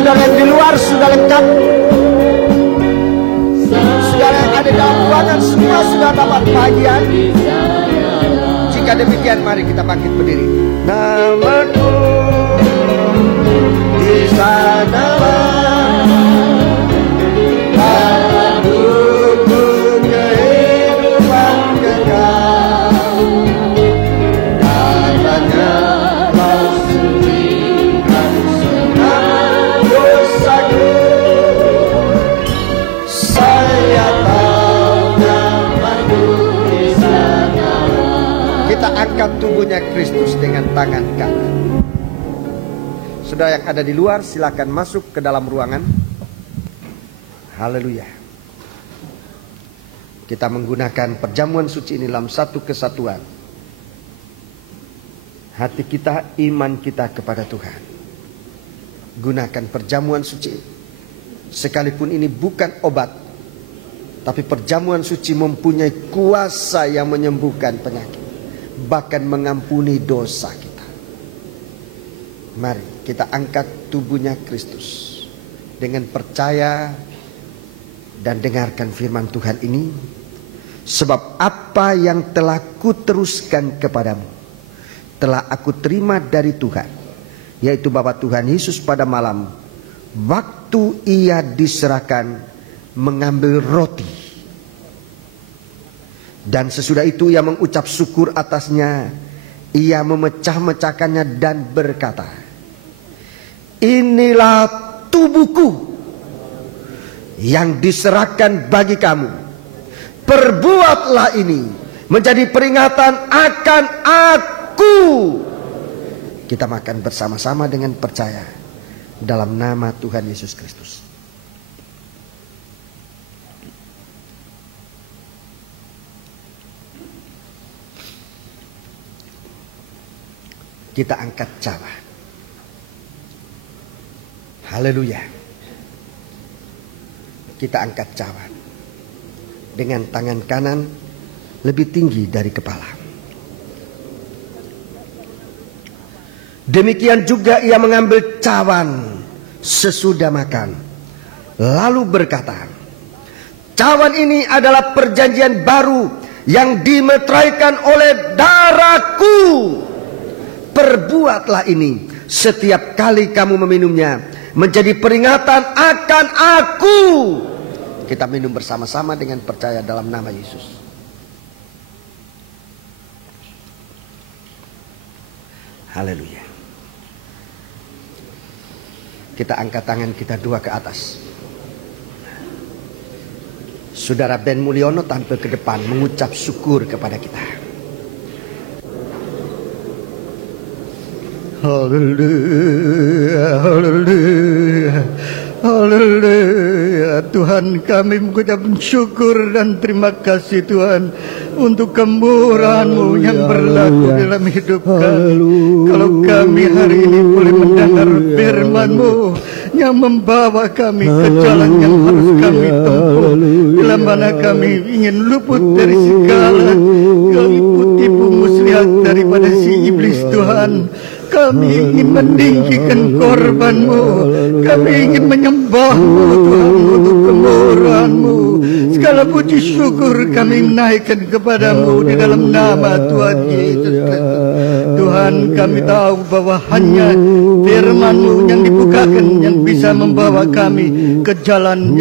Sudah yang di luar sudah lengkap. Sudah yang ada dalam ruangan semua sudah dapat bagian. Jika demikian mari kita bangkit berdiri. Namaku di sanalah. Angkat tubuhnya Kristus dengan tangan kanan. Saudara yang ada di luar silakan masuk ke dalam ruangan. Haleluya. Kita menggunakan perjamuan suci ini dalam satu kesatuan. Hati kita, iman kita kepada Tuhan. Gunakan perjamuan suci. Sekalipun ini bukan obat, tapi perjamuan suci mempunyai kuasa yang menyembuhkan penyakit, bahkan mengampuni dosa kita. Mari kita angkat tubuhnya Kristus dengan percaya dan dengarkan firman Tuhan ini. Sebab apa yang telah kuteruskan kepadamu telah aku terima dari Tuhan, yaitu bahwa Tuhan Yesus pada malam waktu ia diserahkan mengambil roti, dan sesudah itu ia mengucap syukur atasnya, ia memecah-mecahkannya dan berkata, inilah tubuhku yang diserahkan bagi kamu. Perbuatlah ini menjadi peringatan akan aku. Kita makan bersama-sama dengan percaya dalam nama Tuhan Yesus Kristus. Kita angkat cawan. Haleluya. Kita angkat cawan dengan tangan kanan lebih tinggi dari kepala. Demikian juga ia mengambil cawan sesudah makan, lalu berkata, cawan ini adalah perjanjian baru yang dimeteraikan oleh darahku. Perbuatlah ini setiap kali kamu meminumnya menjadi peringatan akan aku. Kita minum bersama-sama dengan percaya dalam nama Yesus. Haleluya. Kita angkat tangan kita dua ke atas. Saudara Ben Mulyono tampil ke depan mengucap syukur kepada kita. Haleluya, haleluya, haleluya. Tuhan, kami mengucap syukur dan terima kasih Tuhan untuk kemurahan-Mu yang berlaku dalam hidup kami. Kalau kami hari ini boleh mendengar firman-Mu yang membawa kami ke jalan yang harus kami tempuh, bila mana kami ingin luput dari segala tipu muslihat daripada si iblis Tuhan. Kami ingin meninggikan korban-Mu, kami ingin menyembah-Mu Tuhan untuk kemurahan-Mu. Segala puji syukur kami menaikkan kepada-Mu di dalam nama Tuhan Yesus Kristus. Tuhan, kami tahu bahwa hanya firman-Mu yang dibukakan yang bisa membawa kami ke jalan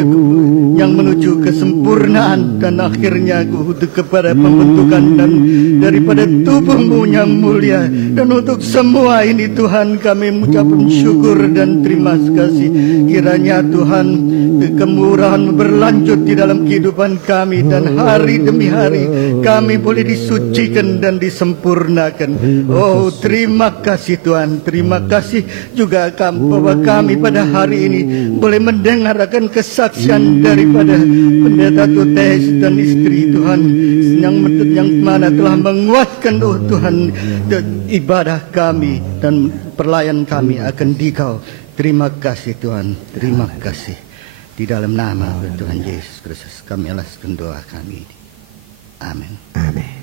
yang menuju kesempurnaan dan akhirnya kepada pembentukan dan daripada tubuh-Mu yang mulia. Dan untuk semua ini Tuhan, kami mengucapkan syukur dan terima kasih. Kiranya Tuhan, kemurahan berlanjut di dalam kehidupan kami, dan hari demi hari kami boleh disucikan dan disempurnakan. Oh, terima kasih Tuhan. Terima kasih juga bahwa kami pada hari ini boleh mendengarkan kesaksian daripada Pendeta Tutes dan istri Tuhan, yang mana telah menguatkan Tuhan ibadah kami dan pelayan kami akan Dikau. Terima kasih Tuhan, terima kasih. Di dalam nama Tuhan Yesus Kristus kami alaskan doa kami. Amin. Amin.